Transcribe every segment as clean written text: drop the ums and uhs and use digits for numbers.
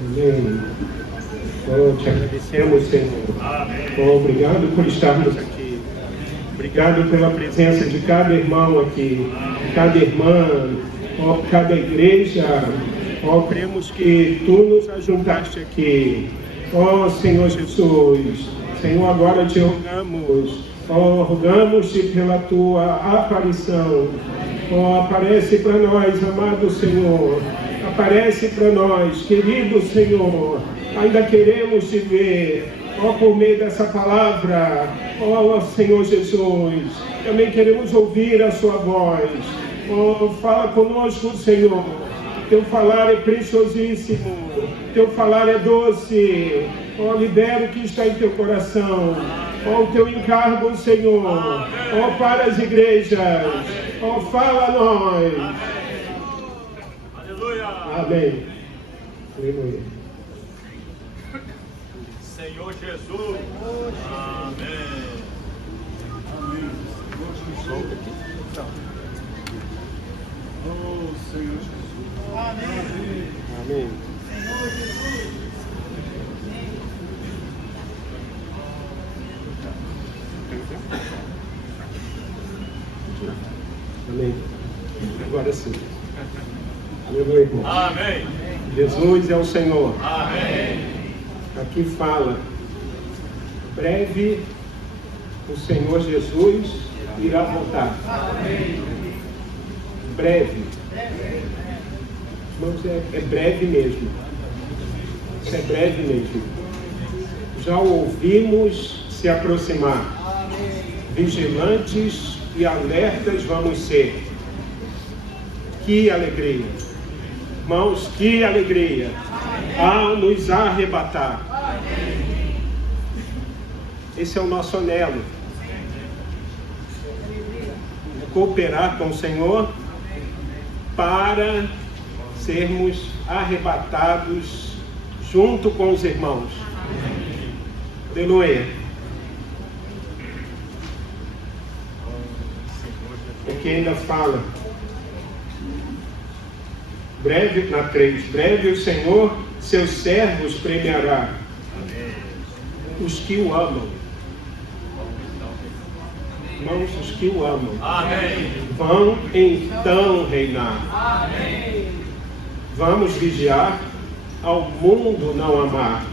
Amém. Te agradecemos, Senhor. Obrigado por estarmos aqui. Obrigado pela presença de cada irmão aqui, de cada irmã, cada igreja. Cremos que Tu nos ajuntaste aqui. Senhor Jesus, Senhor, agora Te rogamos. Rogamos-Te pela Tua aparição. Aparece para nós, amado Senhor. Aparece para nós, querido Senhor. Ainda queremos Te ver, por meio dessa palavra, Senhor Jesus. Também queremos ouvir a Sua voz. Fala conosco, Senhor. Teu falar é preciosíssimo. Teu falar é doce. Libera o que está em Teu coração. O Teu encargo, Senhor. Para as igrejas. Fala a nós. Aleluia. Amém. Aleluia. Senhor Jesus. Amém. Amém. Solta aqui. Oh, Senhor Jesus. Amém. Amém. Senhor Jesus. Amém. Agora sim. Aleluia, irmão. Amém. Jesus é o Senhor. Amém. Aqui fala, breve o Senhor Jesus irá voltar. Amém. Breve. Irmãos, é breve mesmo. Isso é breve mesmo. Já o ouvimos se aproximar. Vigilantes e alertas vamos ser. Que alegria. Irmãos, que alegria. Ao nos arrebatar. Esse é o nosso anelo. Cooperar com o Senhor para sermos arrebatados junto com os irmãos. Aleluia. Porque ainda fala, breve, na 3, breve o Senhor seus servos premiará. Os que o amam. Irmãos, os que o amam. Amém. Vão então reinar. Amém. Vamos vigiar ao mundo não amar.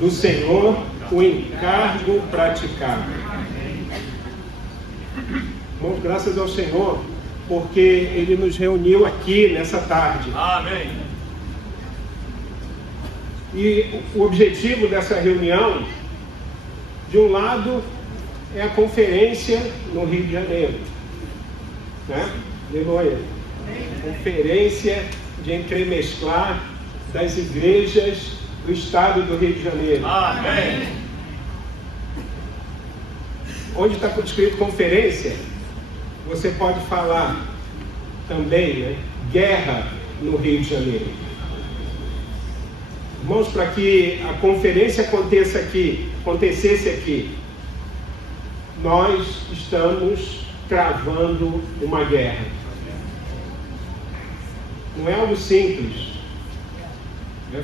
Do Senhor o encargo praticar. Irmãos, graças ao Senhor, porque Ele nos reuniu aqui nessa tarde. Amém. E o objetivo dessa reunião, de um lado, é a conferência no Rio de Janeiro. Né? Aleluia. Conferência de entremesclar das igrejas do estado do Rio de Janeiro. Amém. Onde está escrito conferência, você pode falar também, né? Guerra no Rio de Janeiro. Irmãos, para que a conferência acontecesse aqui, nós estamos travando uma guerra. Não é algo simples.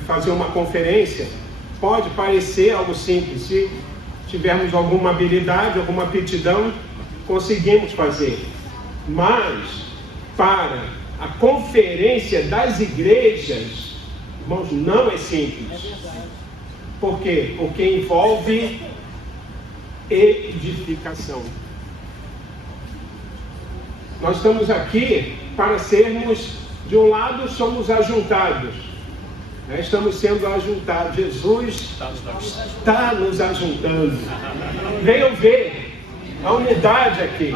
Fazer uma conferência pode parecer algo simples. Se tivermos alguma habilidade, alguma aptidão, conseguimos fazer. Mas, para a conferência das igrejas, irmãos, não é simples. Por quê? Porque envolve edificação. Nós estamos aqui para sermos, de um lado, somos ajuntados. Estamos sendo ajuntados. Jesus está nos ajuntando. Venham ver a unidade aqui.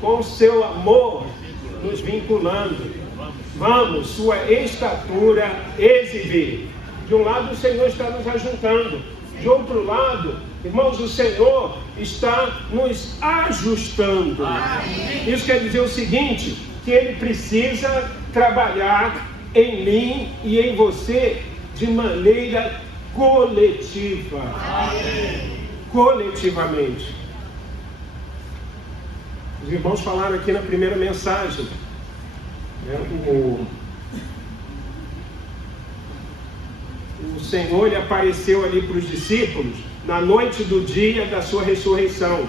Com o seu amor nos vinculando. Vamos, sua estatura exibir. De um lado o Senhor está nos ajuntando. De outro lado, irmãos, o Senhor está nos ajustando. Isso quer dizer o seguinte, que Ele precisa trabalhar em mim e em você de maneira coletiva. Coletivamente. Os irmãos falaram aqui na primeira mensagem, né, o Senhor lhe apareceu ali para os discípulos na noite do dia da sua ressurreição,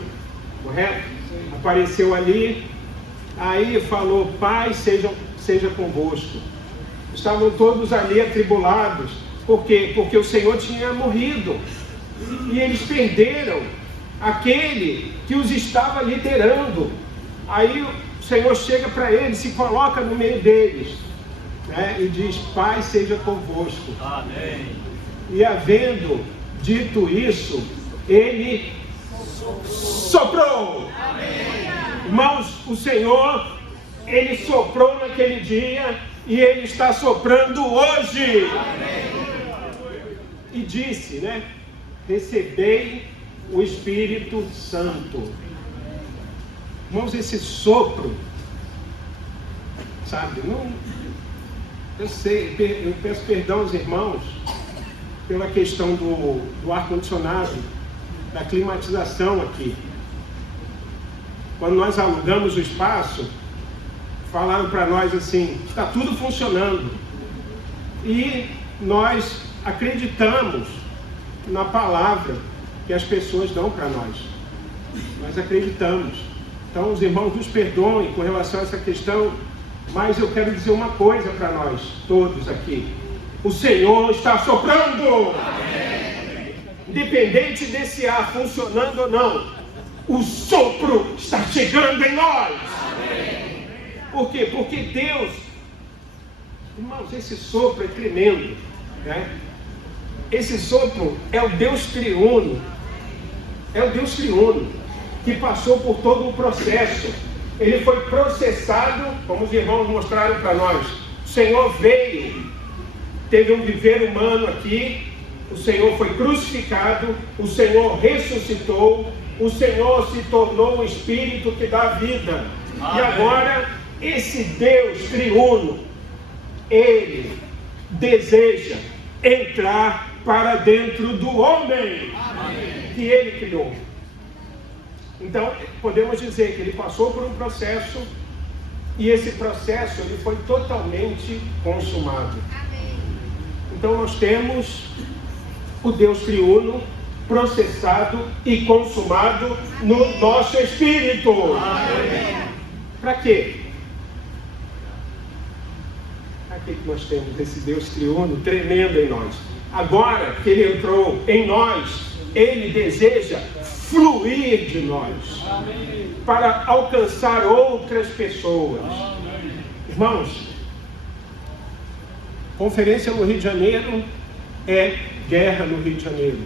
correto? Apareceu ali, aí falou: Pai, seja convosco. Estavam todos ali atribulados. Por quê? Porque o Senhor tinha morrido. E eles perderam aquele que os estava liderando. Aí o Senhor chega para eles, se coloca no meio deles, né, e diz: Pai, seja convosco. Amém. E havendo dito isso, ele soprou. Amém. Irmãos, o Senhor, ele soprou naquele dia e ele está soprando hoje. Amém. E disse, né? Recebei o Espírito Santo. Irmãos, esse sopro, sabe, não, eu sei, eu peço perdão aos irmãos pela questão do ar-condicionado, da climatização aqui. Quando nós alugamos o espaço, falaram para nós assim: está tudo funcionando. E nós acreditamos na palavra que as pessoas dão para nós. Nós acreditamos. Então os irmãos nos perdoem com relação a essa questão, mas eu quero dizer uma coisa para nós todos aqui: o Senhor está soprando. Amém. Independente desse ar funcionando ou não, o sopro está chegando em nós. Amém. Por quê? Porque Deus, irmãos, esse sopro é tremendo, né? Esse sopro é o Deus triuno. É o Deus triuno que passou por todo o processo. Ele foi processado, como os irmãos mostraram para nós. O Senhor veio, teve um viver humano aqui. O Senhor foi crucificado. O Senhor ressuscitou. O Senhor se tornou um Espírito que dá vida. Amém. E agora, esse Deus triuno, Ele deseja entrar para dentro do homem. Amém. Que Ele criou. Então, podemos dizer que Ele passou por um processo, e esse processo ele foi totalmente consumado. Amém. Então, nós temos o Deus triuno processado e consumado no nosso espírito. Para quê? Para que nós temos esse Deus triuno tremendo em nós? Agora que Ele entrou em nós, Ele deseja fluir de nós. Amém. Para alcançar outras pessoas. Amém. Irmãos, conferência no Rio de Janeiro é guerra no Rio de Janeiro.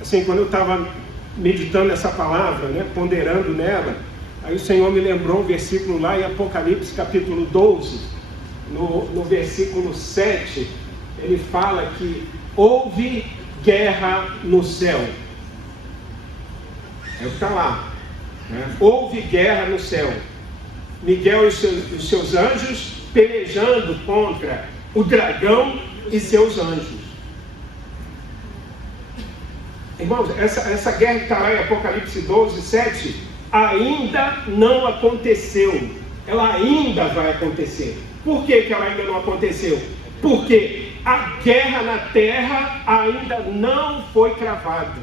Assim, quando eu estava meditando essa palavra, né, ponderando nela, aí o Senhor me lembrou um versículo lá em Apocalipse capítulo 12, no versículo 7, ele fala que houve guerra no céu. É o que está lá, né? Houve guerra no céu. Miguel e os seus anjos pelejando contra o dragão e seus anjos. Irmãos, essa guerra que está lá em Apocalipse 12, 7, ainda não aconteceu. Ela ainda vai acontecer. Por que ela ainda não aconteceu? Porque a guerra na terra ainda não foi cravada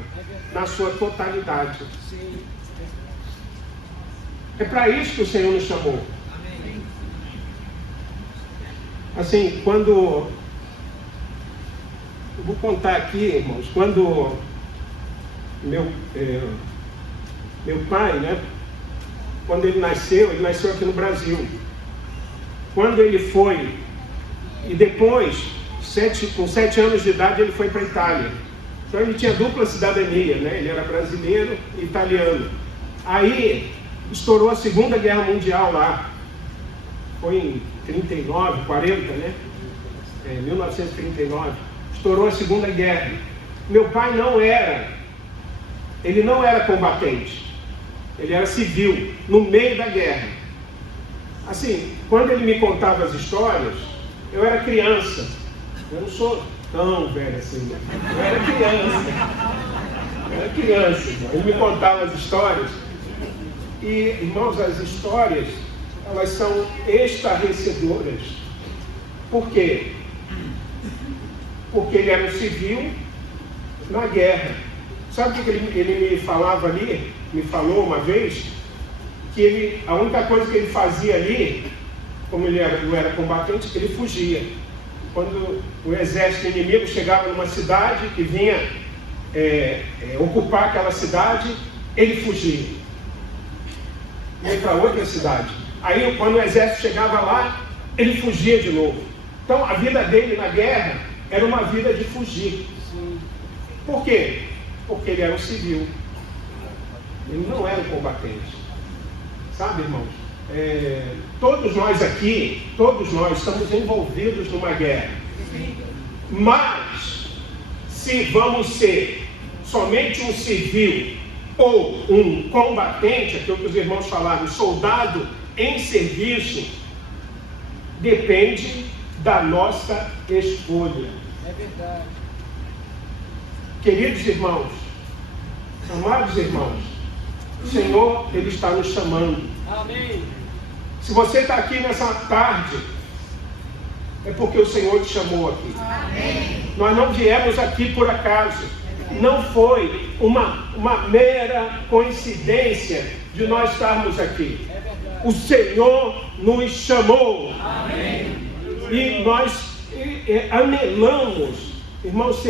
na sua totalidade. É para isso que o Senhor nos chamou. Assim, quando... Eu vou contar aqui, irmãos, quando meu pai, né, quando ele nasceu aqui no Brasil. Quando ele foi, e depois, com 7 anos de idade, ele foi para a Itália. Então ele tinha dupla cidadania, né? Ele era brasileiro e italiano. Aí estourou a Segunda Guerra Mundial lá. Foi em 39, 40, né? 1939. Estourou a Segunda Guerra. Meu pai ele não era combatente. Ele era civil, no meio da guerra. Assim, quando ele me contava as histórias, eu era criança. Eu não sou tão velho assim, né? Eu era criança. Ele me contava as histórias. E, irmãos, as histórias, elas são estarrecedoras. Por quê? porque ele era um civil na guerra. Sabe o que ele me falava ali? Me falou uma vez que a única coisa que ele fazia ali, como ele não era combatente, ele fugia. Quando o exército inimigo chegava numa cidade que vinha ocupar aquela cidade, ele fugia. Ia para outra cidade. Aí, quando o exército chegava lá, ele fugia de novo. Então, a vida dele na guerra era uma vida de fugir. Por quê? Porque ele era um civil. Ele não era um combatente. Sabe, irmãos? Todos nós aqui, todos nós estamos envolvidos numa guerra. Mas, se vamos ser somente um civil ou um combatente, aquilo que os irmãos falaram, soldado em serviço, depende da nossa escolha. É verdade. Queridos irmãos, amados irmãos, o Senhor, Ele está nos chamando. Amém. Se você está aqui nessa tarde, é porque o Senhor te chamou aqui. Amém. Nós não viemos aqui por acaso. Não foi uma mera coincidência de nós estarmos aqui. É verdade. O Senhor nos chamou. Amém. E nós anelamos, irmãos,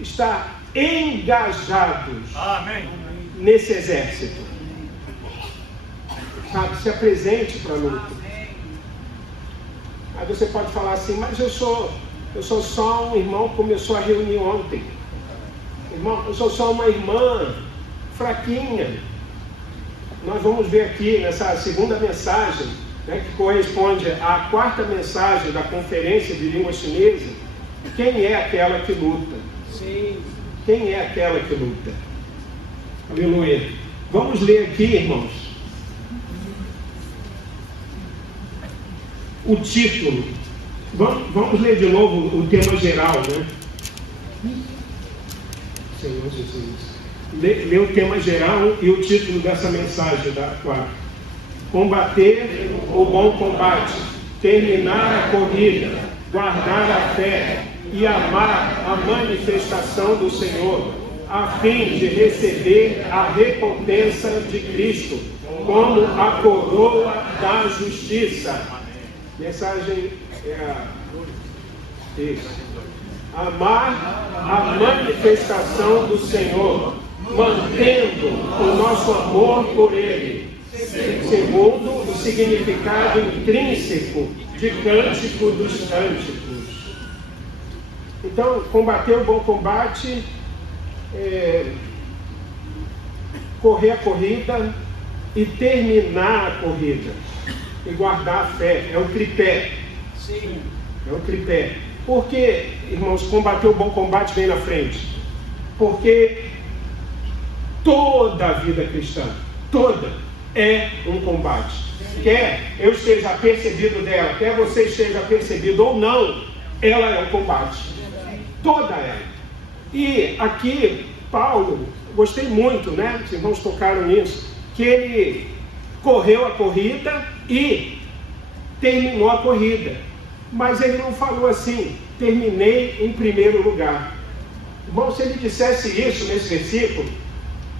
estar engajados Amém. nesse exército. Sabe, se apresente para a luta. Aí você pode falar assim, mas eu sou só um irmão que começou a reunir ontem. Irmão, eu sou só uma irmã fraquinha. Nós vamos ver aqui nessa segunda mensagem, né, que corresponde à quarta mensagem da conferência de língua chinesa, quem é aquela que luta? Sim. Quem é aquela que luta? Aleluia. Vamos ler aqui, irmãos, o título. Vamos ler de novo o tema geral, né? Senhor Jesus. Lê o tema geral e o título dessa mensagem da quarta. Combater o bom combate, terminar a corrida, guardar a fé e amar a manifestação do Senhor, a fim de receber a recompensa de Cristo, como a coroa da justiça. Mensagem isso. Amar a manifestação do Senhor, mantendo o nosso amor por Ele, segundo o significado intrínseco de Cântico dos Cânticos. Então, combater o bom combate, correr a corrida e terminar a corrida, e guardar a fé, é o tripé. Sim. É o tripé. Por que, irmãos, combater o bom combate vem na frente? Porque toda a vida cristã, toda, é um combate. Quer eu esteja apercebido dela, quer você esteja apercebido ou não, ela é um combate. Toda ela. E aqui, Paulo, gostei muito, né? Os irmãos tocaram nisso, que ele correu a corrida e terminou a corrida. Mas ele não falou assim, terminei em primeiro lugar. Irmão, se ele dissesse isso nesse versículo,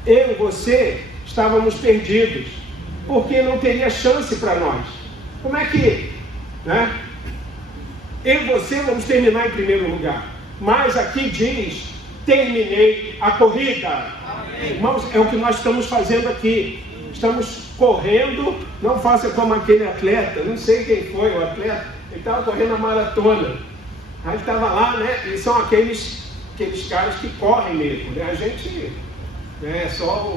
eu e você estávamos perdidos, porque não teria chance para nós. Como é que, né? Eu e você vamos terminar em primeiro lugar. Mas aqui diz, terminei a corrida. Amém. Irmãos, é o que nós estamos fazendo aqui. Estamos correndo, não faça como aquele atleta, não sei quem foi o atleta, ele estava correndo a maratona. Aí ele estava lá, né? E são aqueles caras que correm mesmo, né? A gente é só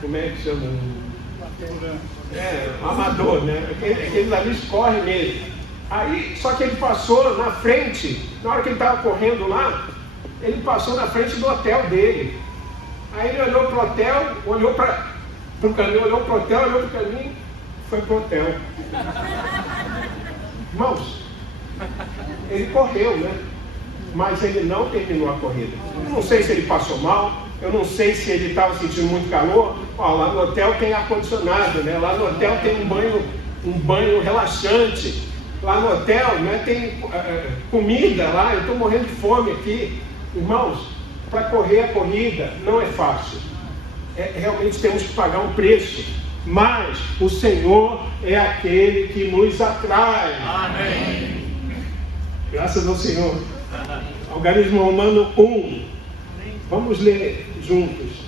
como é que chama? Amador, né? Aqueles ali correm mesmo. Aí, só que ele passou na frente, na hora que ele estava correndo lá, ele passou na frente do hotel dele. Aí ele olhou para o hotel, olhou para o caminho, olhou para o hotel, olhou para o caminho, foi para o hotel. Irmãos, ele correu, né? Mas ele não terminou a corrida. Eu não sei se ele passou mal, eu não sei se ele estava sentindo muito calor. Ó, lá no hotel tem ar-condicionado, né? Lá no hotel tem um banho relaxante. lá no hotel, né, tem comida lá, eu estou morrendo de fome aqui. Irmãos, para correr a corrida não é fácil. Realmente temos que pagar um preço. Mas o Senhor é aquele que nos atrai. Amém. Graças ao Senhor. Algarismo Romano 1. Vamos ler juntos.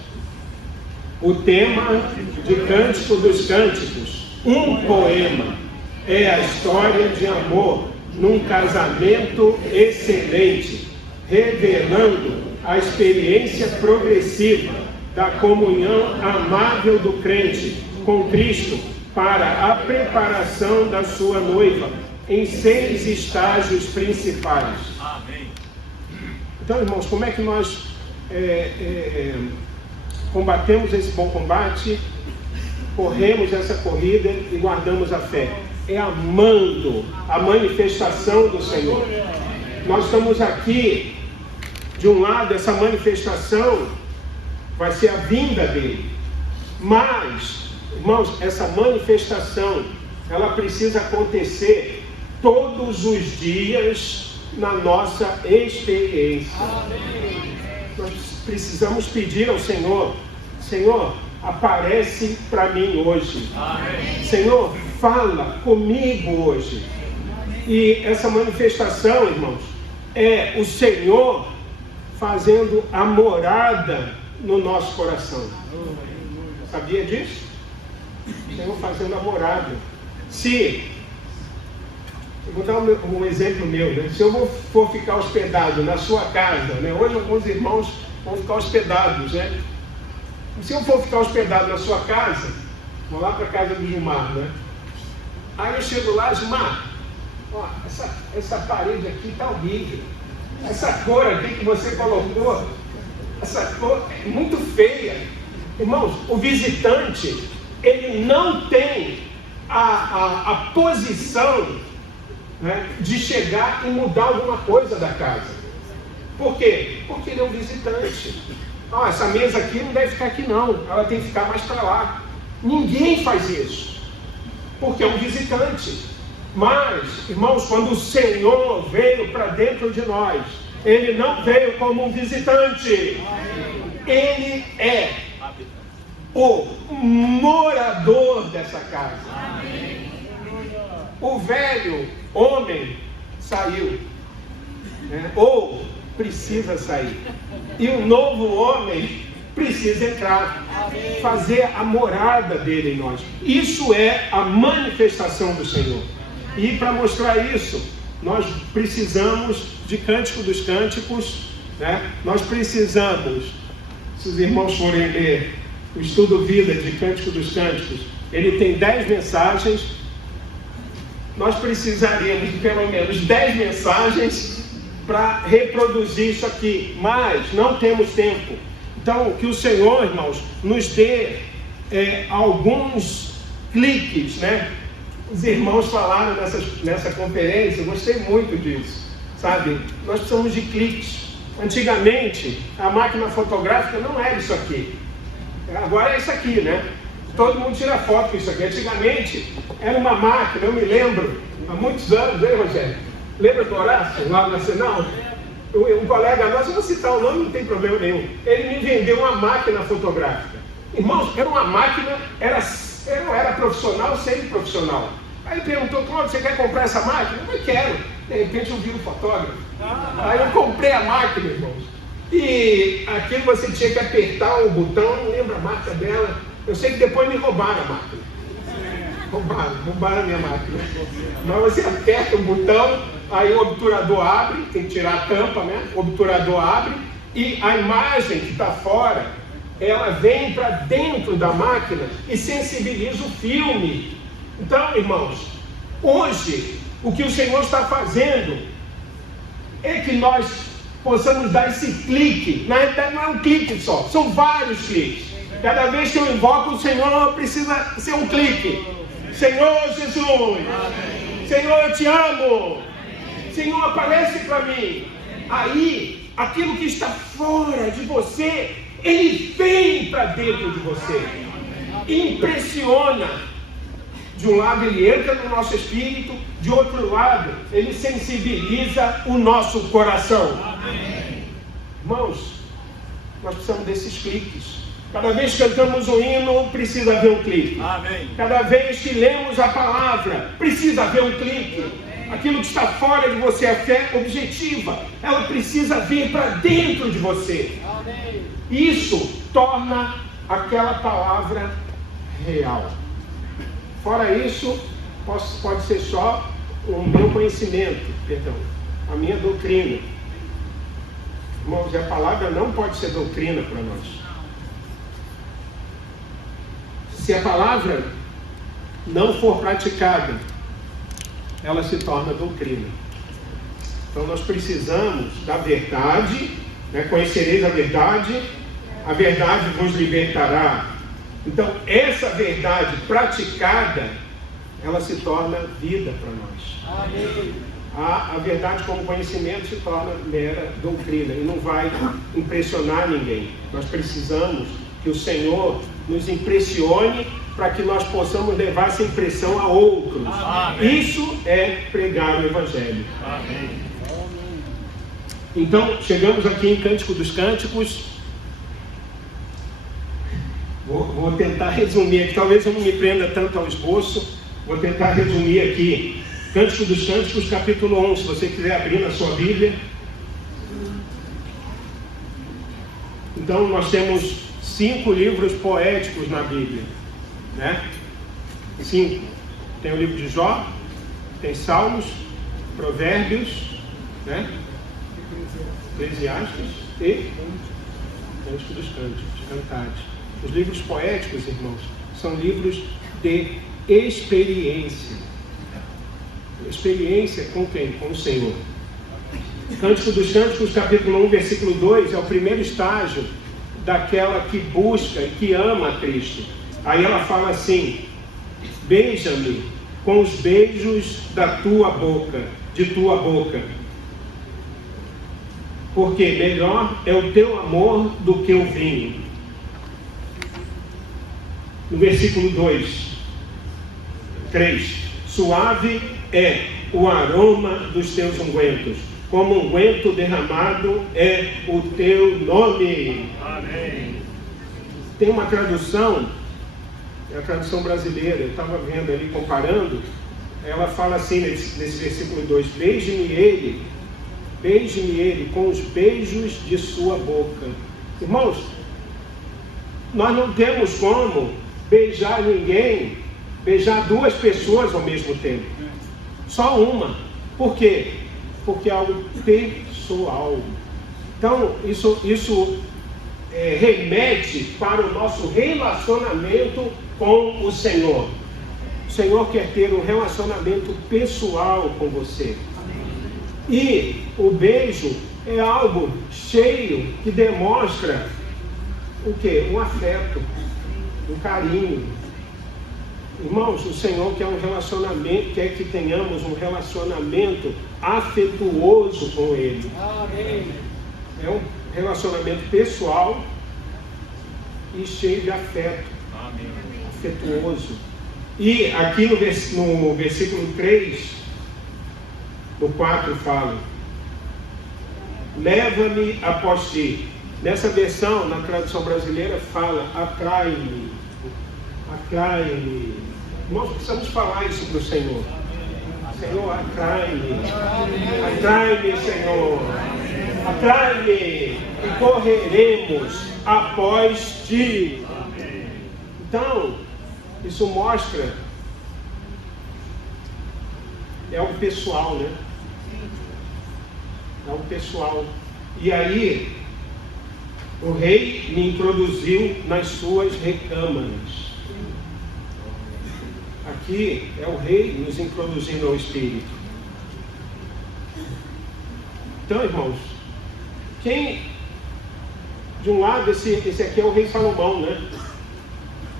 O tema de Cântico dos Cânticos, um poema, é a história de amor num casamento excelente, revelando a experiência progressiva da comunhão amável do crente com Cristo para a preparação da sua noiva em 6 estágios principais. Amém. Então, irmãos, como é que nós combatemos esse bom combate, corremos essa corrida e guardamos a fé? É amando a manifestação do Senhor. Nós estamos aqui, de um lado, essa manifestação vai ser a vinda dele. Mas, irmãos, essa manifestação, ela precisa acontecer todos os dias na nossa experiência. Nós precisamos pedir ao Senhor: Senhor, aparece para mim hoje. Senhor, fala comigo hoje. E essa manifestação, irmãos, é o Senhor fazendo a morada no nosso coração. Sabia disso? O Senhor fazendo a morada. Eu vou dar um exemplo meu, né? Se eu for ficar hospedado na sua casa, né? Hoje alguns irmãos vão ficar hospedados, né? Se eu for ficar hospedado na sua casa, vou lá para a casa do Gilmar, né? Aí eu chego lá, Gilmar, ó, essa parede aqui está horrível. Essa cor aqui que você colocou, essa cor é muito feia. Irmãos, o visitante, ele não tem a posição, né, de chegar e mudar alguma coisa da casa. Por quê? Porque ele é um visitante. Essa mesa aqui não deve ficar aqui não, ela tem que ficar mais para lá. Ninguém faz isso, porque é um visitante. Mas, irmãos, quando o Senhor veio para dentro de nós, Ele não veio como um visitante. Ele é o morador dessa casa. O velho homem saiu, né? Ou precisa sair. E o novo homem precisa entrar, fazer a morada dele em nós. Isso é a manifestação do Senhor. E para mostrar isso, nós precisamos de Cântico dos Cânticos, né? Nós precisamos, se os irmãos forem ler o estudo vida de Cântico dos Cânticos, ele tem 10 mensagens. Nós precisaríamos de pelo menos 10 mensagens para reproduzir isso aqui, mas não temos tempo. Então, que o Senhor, irmãos, nos dê alguns cliques, né? Os irmãos falaram nessa conferência, eu gostei muito disso, sabe? Nós precisamos de cliques. Antigamente, a máquina fotográfica não era isso aqui. Agora é isso aqui, né? Todo mundo tira foto com isso aqui. Antigamente, era uma máquina, eu me lembro, há muitos anos, hein, Rogério? Lembra do Horácio, lá na Senal? Um colega nosso, eu vou citar o nome, não tem problema nenhum. Ele me vendeu uma máquina fotográfica. Irmãos, era uma máquina, não era profissional, semi-profissional. Aí ele perguntou: Cláudio, você quer comprar essa máquina? Eu quero. De repente eu vi um fotógrafo. Aí eu comprei a máquina, irmãos. E aquilo você tinha que apertar o botão, não lembro a marca dela. Eu sei que depois me roubaram a máquina. Roubaram a minha máquina. Mas você aperta o botão, aí o obturador abre, tem que tirar a tampa, né? O obturador abre e a imagem que está fora, ela vem para dentro da máquina e sensibiliza o filme. Então, irmãos, hoje, o que o Senhor está fazendo é que nós possamos dar esse clique. Na realidade, não é um clique só, são vários cliques. Cada vez que eu invoco o Senhor, precisa ser um clique. Senhor Jesus, Senhor, eu te amo. Senhor, aparece para mim. Aí, aquilo que está fora de você, ele vem para dentro de você. Impressiona. De um lado ele entra no nosso espírito, de outro lado ele sensibiliza o nosso coração. Amém. Irmãos, nós precisamos desses cliques. Cada vez que cantamos um hino, precisa haver um clique. Amém. Cada vez que lemos a palavra, precisa haver um clique. Aquilo que está fora de você, a fé objetiva, ela precisa vir para dentro de você. Isso torna aquela palavra real. Fora isso, pode ser só o meu conhecimento, a minha doutrina. Irmãos, a palavra não pode ser doutrina para nós. Se a palavra não for praticada, ela se torna doutrina. Então nós precisamos da verdade, né? Conhecereis a verdade vos libertará. Então essa verdade praticada, ela se torna vida para nós. Amém. A verdade como conhecimento se torna mera doutrina e não vai impressionar ninguém. Nós precisamos que o Senhor nos impressione para que nós possamos levar essa impressão a outros. Amém. Isso é pregar o Evangelho. Amém. Então, chegamos aqui em Cântico dos Cânticos. Vou tentar resumir aqui, talvez eu não me prenda tanto ao esboço. Vou tentar resumir aqui. Cântico dos Cânticos, capítulo 1, se você quiser abrir na sua Bíblia. Então, nós temos 5 livros poéticos na Bíblia, né? 5. Tem o livro de Jó, tem Salmos, Provérbios, né? Eclesiastes e Cântico dos Cânticos, Cantares. Os livros poéticos, irmãos, são livros de experiência. Experiência com quem? Com o Senhor. Cântico dos Cânticos, capítulo 1, versículo 2, é o primeiro estágio daquela que busca e que ama a Cristo. Aí ela fala assim: beija-me com os beijos da tua boca, de tua boca, porque melhor é o teu amor do que o vinho. No versículo 3, suave é o aroma dos teus ungüentos, como unguento derramado é o teu nome. Amém. Tem uma tradução, é a tradução brasileira, eu estava vendo ali, comparando, ela fala assim nesse versículo 2, beije-me ele com os beijos de sua boca. Irmãos, nós não temos como beijar ninguém, beijar 2 pessoas ao mesmo tempo, só uma. Por quê? Porque é algo pessoal. Então, isso remete para o nosso relacionamento com o Senhor. O Senhor quer ter um relacionamento pessoal com você. E o beijo é algo cheio que demonstra o quê? Um afeto, um carinho. Irmãos, o Senhor quer um relacionamento, quer que tenhamos um relacionamento afetuoso com Ele. Amém. É um relacionamento pessoal e cheio de afeto. Amém. Afetuoso. E aqui no versículo 3, no 4 fala: leva-me após ti. Nessa versão, na tradução brasileira, fala: atrai-me. Atrai-me. Nós precisamos falar isso para o Senhor. Senhor, atrai-me. Atrai-me, Senhor. Atrai-me e correremos após ti. Então, isso mostra, é algo pessoal, né? É algo pessoal. E aí, o rei me introduziu nas suas recâmaras. Aqui é o rei nos introduzindo ao Espírito. Então, irmãos, de um lado, esse aqui é o rei Salomão, né?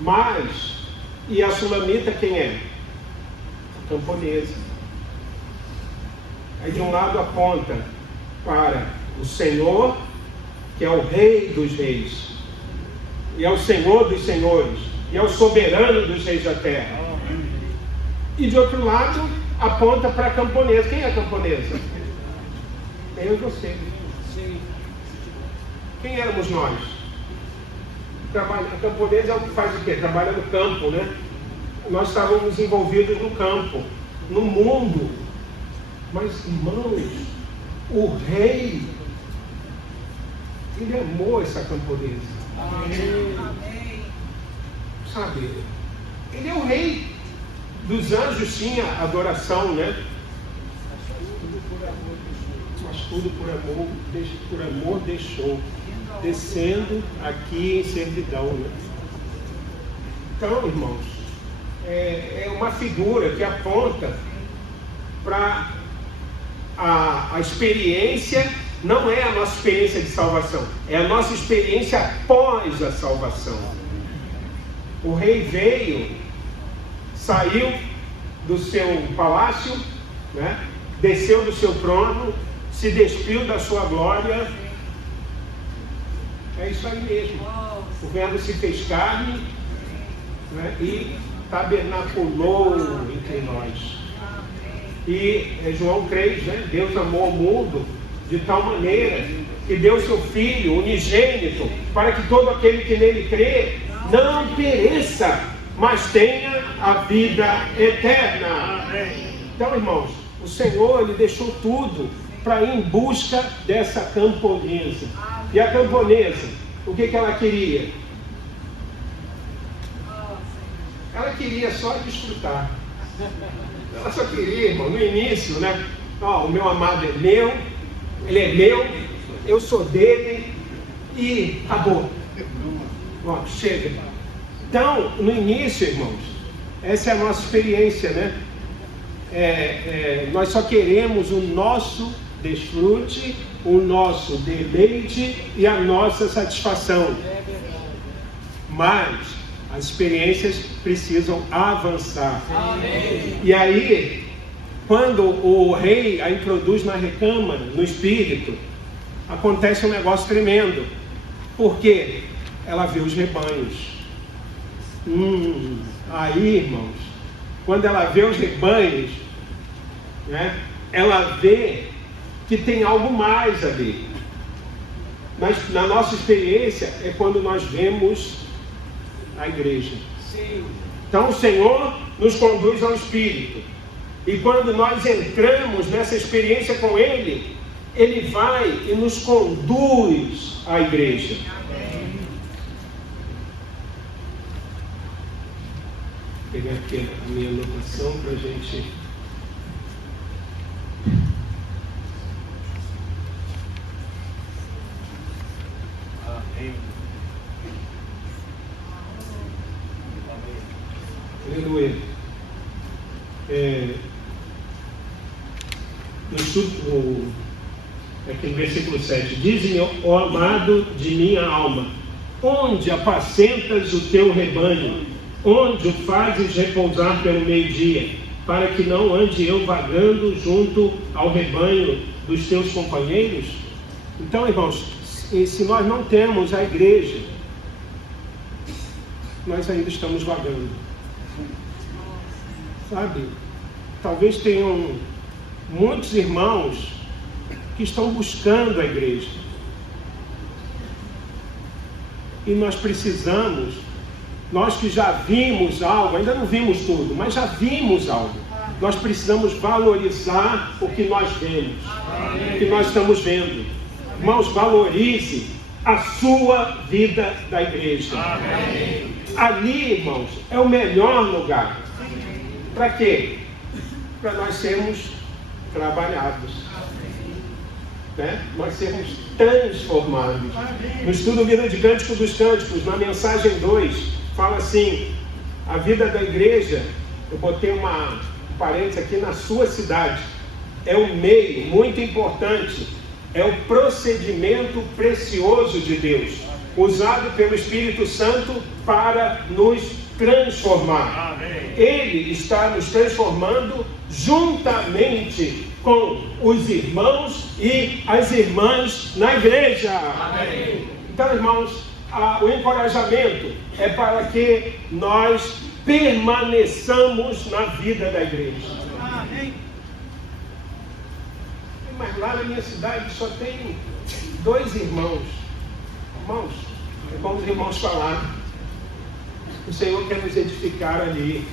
Mas, e a sulamita quem é? A camponesa. Aí de um lado aponta para o Senhor, que é o Rei dos Reis, e é o Senhor dos Senhores, e é o soberano dos reis da terra. E de outro lado, aponta para a camponesa. Quem é a camponesa? Eu e você. Sim. Quem éramos nós? A camponesa é o que faz o quê? Trabalha no campo, né? Nós estávamos envolvidos no campo, no mundo. Mas, irmãos, o rei, ele amou essa camponesa. Amém. Sabe? Ele é o rei. Dos anjos tinha adoração, né? Mas tudo por amor deixou, descendo aqui em servidão, né? Então, irmãos, é uma figura que aponta para a experiência. Não é a nossa experiência de salvação, é a nossa experiência após a salvação. O rei veio, saiu do seu palácio, né? Desceu do seu trono, se despiu da sua glória. É isso aí mesmo. O Verbo se fez carne, né? E tabernaculou entre nós. E João 3, né? Deus amou o mundo de tal maneira que deu seu Filho unigênito, para que todo aquele que nele crê não pereça, mas tenha a vida eterna. Então, irmãos, o Senhor, Ele deixou tudo para ir em busca dessa camponesa. E a camponesa, o que ela queria? Ela queria só desfrutar. Ela só queria, irmão, no início, né? O meu amado é meu, ele é meu, eu sou dele e acabou. Chega. Então, no início, irmãos, essa é a nossa experiência, né? Nós só queremos o nosso desfrute, o nosso deleite e a nossa satisfação. Mas as experiências precisam avançar. Amém. E aí, quando o rei a introduz na recâmara, no espírito, acontece um negócio tremendo. Porque ela vê os rebanhos. Aí, irmãos, quando ela vê os rebanhos, né, ela vê que tem algo mais ali. Mas na nossa experiência é quando nós vemos a igreja. Sim. Então o Senhor nos conduz ao Espírito. E quando nós entramos nessa experiência com Ele, Ele vai e nos conduz à igreja. Vou pegar aqui a minha anotação para a gente. Amém. Aleluia. No estudo, aqui no versículo 7, dizem, ó amado de minha alma, onde apacentas o teu rebanho, onde o fazes repousar pelo meio-dia, para que não ande eu vagando junto ao rebanho dos teus companheiros? Então, irmãos, se nós não temos a igreja, nós ainda estamos vagando. Sabe? Talvez tenham muitos irmãos que estão buscando a igreja. E nós precisamos, nós que já vimos algo, ainda não vimos tudo, mas já vimos algo. Nós precisamos valorizar o que nós vemos, o que nós estamos vendo. Irmãos, valorize a sua vida da igreja. Amém. Ali, irmãos, é o melhor lugar. Para quê? Para nós sermos trabalhados, né? Nós sermos transformados. No estudo Vida de Cântico dos Cânticos, na mensagem 2, fala assim: a vida da igreja, eu botei uma parênteses aqui, na sua cidade, é um meio muito importante, é o procedimento precioso de Deus, usado pelo Espírito Santo para nos transformar. Amém. Ele está nos transformando juntamente com os irmãos e as irmãs na igreja. Amém. Então, irmãos, o encorajamento é para que nós permaneçamos na vida da igreja. Amém. Mas lá na minha cidade só tem 2 irmãos. Irmãos, é como os irmãos falaram. O Senhor quer nos edificar ali.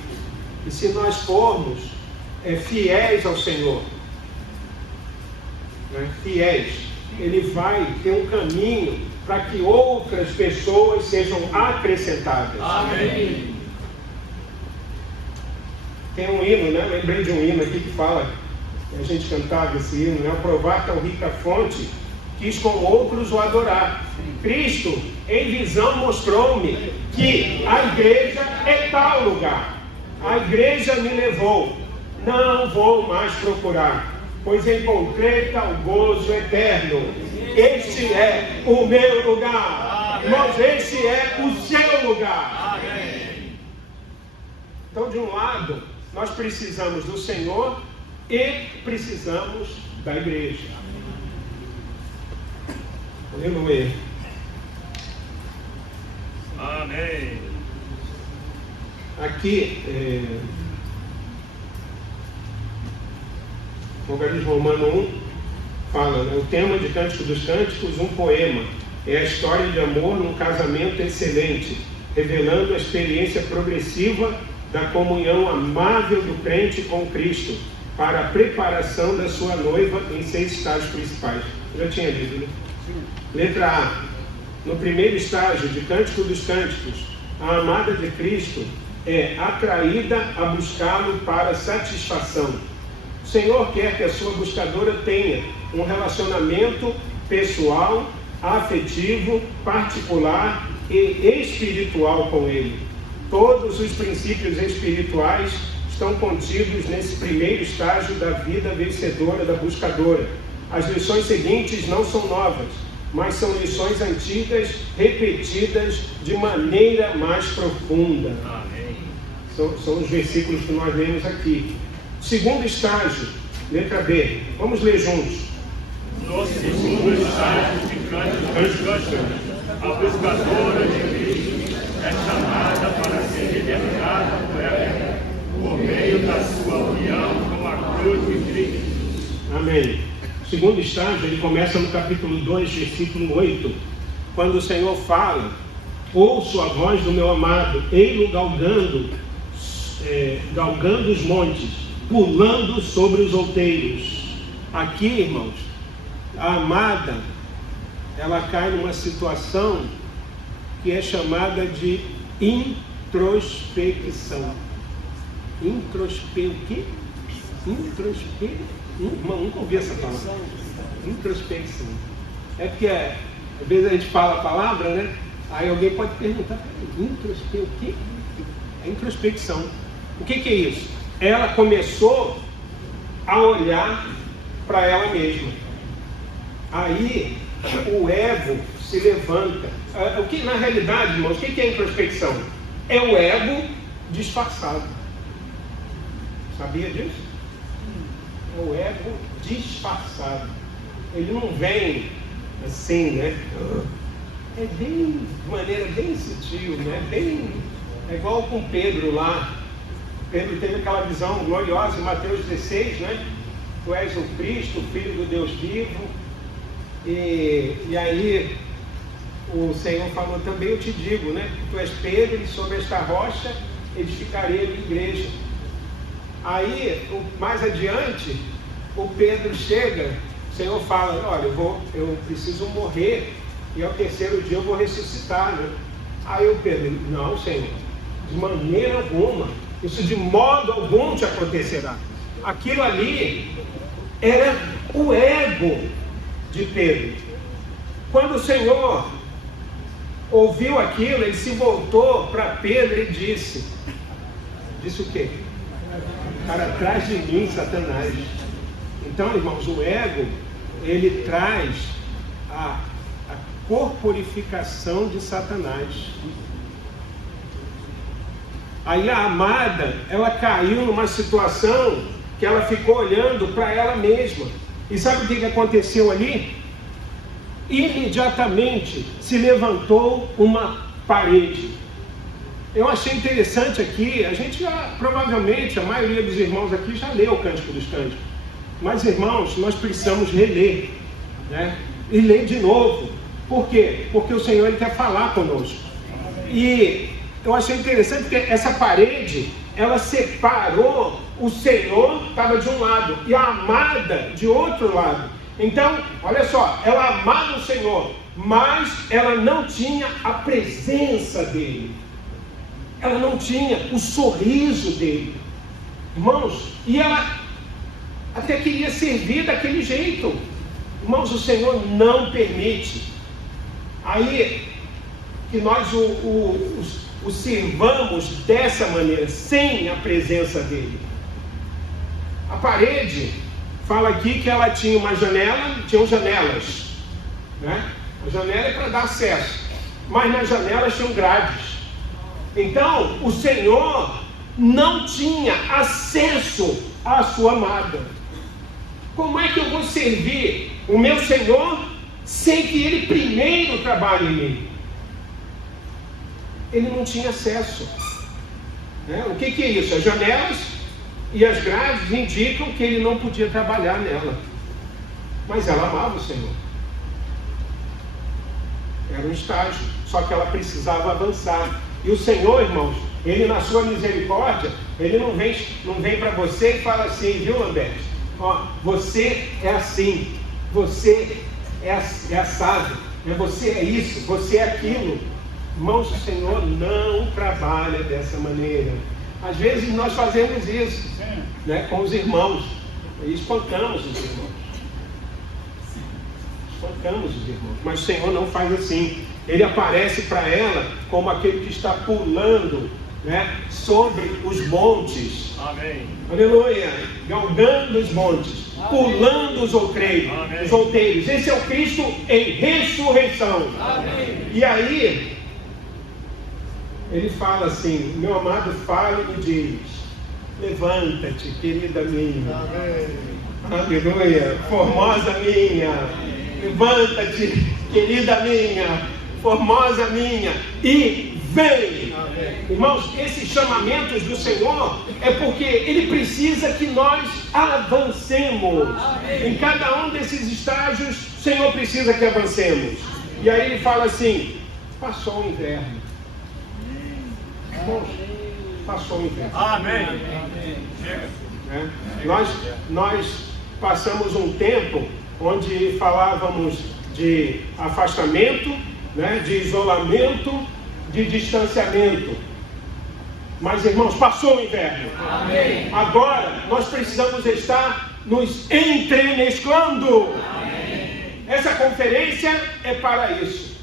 E se nós formos fiéis ao Senhor, né, fiéis, Ele vai ter um caminho para que outras pessoas sejam acrescentadas. Amém. Tem um hino, né? Lembrei de um hino aqui que fala, a gente cantava esse hino, né? Provar tão rica fonte, quis com outros o adorar. Cristo, em visão, mostrou-me que a igreja é tal lugar. A igreja me levou, não vou mais procurar, pois encontrei tal gozo eterno. Este é o meu lugar, mas este é o seu lugar. Então, de um lado, nós precisamos do Senhor e precisamos da igreja. Aleluia. Amém. Aqui, Apocalipse Romano 1 fala, né, o tema de Cântico dos Cânticos, um poema. É a história de amor num casamento excelente, revelando a experiência progressiva da comunhão amável do crente com Cristo, para a preparação da sua noiva em 6 estágios principais. Eu já tinha lido, né? Letra A. No primeiro estágio de Cântico dos Cânticos, a amada de Cristo é atraída a buscá-lo para satisfação. O Senhor quer que a sua buscadora tenha um relacionamento pessoal, afetivo, particular e espiritual com Ele. Todos os princípios espirituais estão contidos nesse primeiro estágio da vida vencedora da buscadora. As lições seguintes não são novas, mas são lições antigas, repetidas de maneira mais profunda. Amém. São os versículos que nós lemos aqui. Segundo estágio, letra B. Vamos ler juntos. No segundo estágio de Cântico, a buscadora de Cristo é chamada para ser libertada por meio da sua união com a cruz de Cristo. Amém. O segundo estágio, ele começa no capítulo 2, versículo 8, quando o Senhor fala: ouço a voz do meu amado, ei-lo galgando os montes, pulando sobre os outeiros. Aqui, irmãos, a amada, ela cai numa situação que é chamada de introspecção. O quê? Nunca ouvi essa palavra. Introspecção. É porque às vezes a gente fala a palavra, né? Aí alguém pode perguntar: o quê? É introspecção. O que é isso? Ela começou a olhar para ela mesma. Aí o ego se levanta. O que, na realidade, irmãos, o que é introspecção? É o ego disfarçado. Sabia disso? É o ego disfarçado. Ele não vem assim, né? É bem, de maneira bem sutil, né? É igual com Pedro lá. Pedro teve aquela visão gloriosa em Mateus 16, né? Tu és o Cristo, o Filho do Deus vivo. E aí o Senhor falou: também eu te digo, né? Tu és Pedro, e sobre esta rocha edificarei a minha igreja. Aí, mais adiante, o Pedro chega, o Senhor fala: olha, eu preciso morrer, e ao terceiro dia eu vou ressuscitar, né? Aí o Pedro: não, Senhor, de maneira alguma, isso de modo algum te acontecerá. Aquilo ali era o ego de Pedro. Quando o Senhor ouviu aquilo, ele se voltou para Pedro e disse o quê? Para trás de mim, Satanás. Então, irmãos, o ego, ele traz a corporificação de Satanás. Aí a amada, ela caiu numa situação que ela ficou olhando para ela mesma. E sabe o que aconteceu ali? Imediatamente se levantou uma parede. Eu achei interessante aqui, a gente já, provavelmente, a maioria dos irmãos aqui já leu o Cântico dos Cânticos. Mas, irmãos, nós precisamos reler, né? E ler de novo. Por quê? Porque o Senhor Ele quer falar conosco. E eu achei interessante que essa parede, ela separou, o Senhor estava de um lado e a amada de outro lado. Então, olha só, ela amava o Senhor, mas ela não tinha a presença dele. Ela não tinha o sorriso dele. Irmãos, e ela até queria servir daquele jeito. Irmãos, o Senhor não permite. Aí, que nós o sirvamos dessa maneira, sem a presença dele. A parede, fala aqui que ela tinha uma janela, tinham janelas, né? A janela é para dar acesso, mas nas janelas tinham grades. Então, o Senhor não tinha acesso à sua amada. Como é que eu vou servir o meu Senhor sem que Ele primeiro trabalhe em mim? Ele não tinha acesso, né? O que é isso? As janelas e as grades indicam que Ele não podia trabalhar nela. Mas ela amava o Senhor. Era um estágio, só que ela precisava avançar. E o Senhor, irmãos, Ele na sua misericórdia, Ele não vem para você e fala assim, viu, Lambert? Ó, você é assim, você é assado, você é isso, você é aquilo. Irmãos, o Senhor não trabalha dessa maneira. Às vezes nós fazemos isso, né, com os irmãos, e espancamos os irmãos. Espancamos os irmãos, mas o Senhor não faz assim. Ele aparece para ela como aquele que está pulando, né, sobre os montes. Amém. Aleluia. Galgando os montes, pulando os outeiros. Esse é o Cristo em ressurreição. Amém. E aí, ele fala assim, meu amado fala e me diz, levanta-te, querida minha. Aleluia. Formosa minha. Levanta-te, querida minha. Formosa minha. E vem. Irmãos, esses chamamentos do Senhor é porque Ele precisa que nós avancemos. Em cada um desses estágios, o Senhor precisa que avancemos. E aí Ele fala assim, passou o inverno. Irmãos, passou o inverno. Amém. Chega. Né? Nós passamos um tempo onde falávamos de afastamento, né? De isolamento, de distanciamento. Mas, irmãos, passou o inverno. Amém. Agora nós precisamos estar nos entremesclando. Amém. Essa conferência é para isso.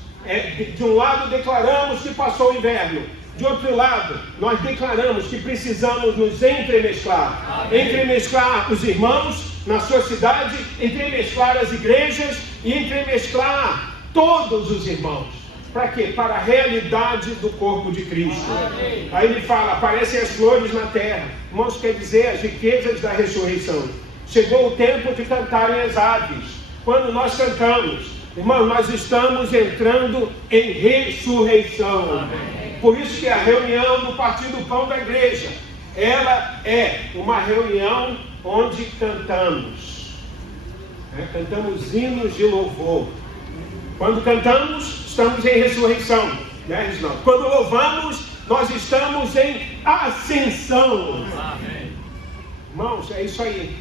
De um lado declaramos que passou o inverno, de outro lado nós declaramos que precisamos nos entremesclar. Amém. Entremesclar os irmãos na sua cidade, entremesclar as igrejas e entremesclar todos os irmãos. Para quê? Para a realidade do corpo de Cristo. Amém. Aí ele fala, aparecem as flores na terra. Irmãos, quer dizer as riquezas da ressurreição. Chegou o tempo de cantarem as aves. Quando nós cantamos, irmãos, nós estamos entrando em ressurreição. Amém. Por isso que a reunião no Partir do Pão da igreja, ela é uma reunião onde cantamos. Cantamos hinos de louvor. Quando cantamos, estamos em ressurreição, né, Reginaldo? Quando louvamos, nós estamos em ascensão. Amém. Irmãos, é isso aí.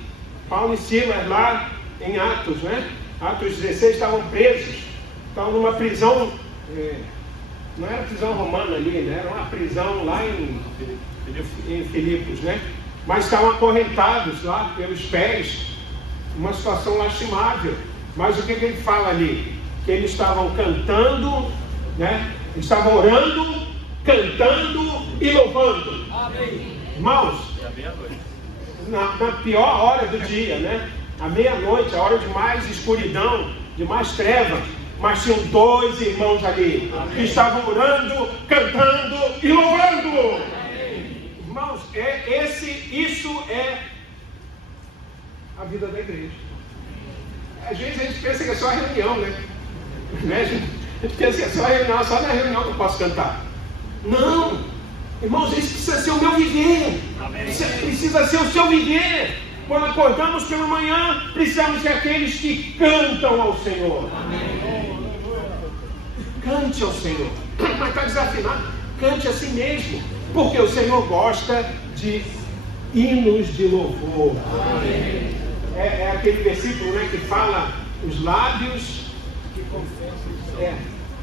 Paulo e Silas lá em Atos, né? Atos 16, estavam presos. Estavam numa prisão, não era prisão romana ali, né? Era uma prisão lá em Filipos, né? Mas estavam acorrentados lá pelos pés. Uma situação lastimável. Mas o que ele fala ali? Que eles estavam cantando, né? Eles estavam orando, cantando e louvando. Amém. Irmãos, E a meia-noite. na pior hora do dia, né? À meia-noite, a hora de mais escuridão, de mais treva, mas tinham dois irmãos ali que estavam orando, cantando e louvando. Irmãos, isso é a vida da igreja. Às vezes a gente pensa que é só a reunião, né? A gente pensa que é só a reunião, só na reunião que eu posso cantar. Não! Irmãos, esse precisa ser o meu viver. Isso precisa ser o seu viver. Quando acordamos pela manhã, precisamos ser aqueles que cantam ao Senhor. Cante ao Senhor. Mas está desafinado, cante a si mesmo. Porque o Senhor gosta de hinos de louvor. É aquele versículo, né, que fala os lábios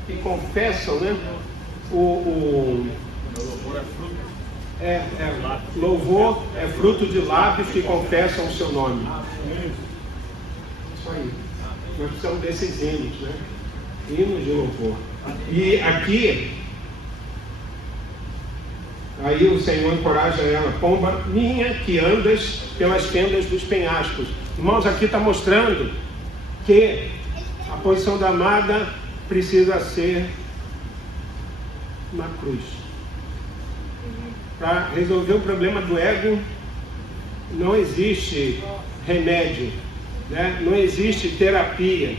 que confessam, né? Louvor é fruto de lábios que confessam o seu nome. Isso aí. Nós precisamos desses hinos, né? Hinos de louvor. E aqui, aí o Senhor encoraja ela: pomba minha que andas pelas fendas dos penhascos. Irmãos, aqui está mostrando que a posição da amada precisa ser na cruz. Para resolver o problema do ego, não existe remédio, né? Não existe terapia,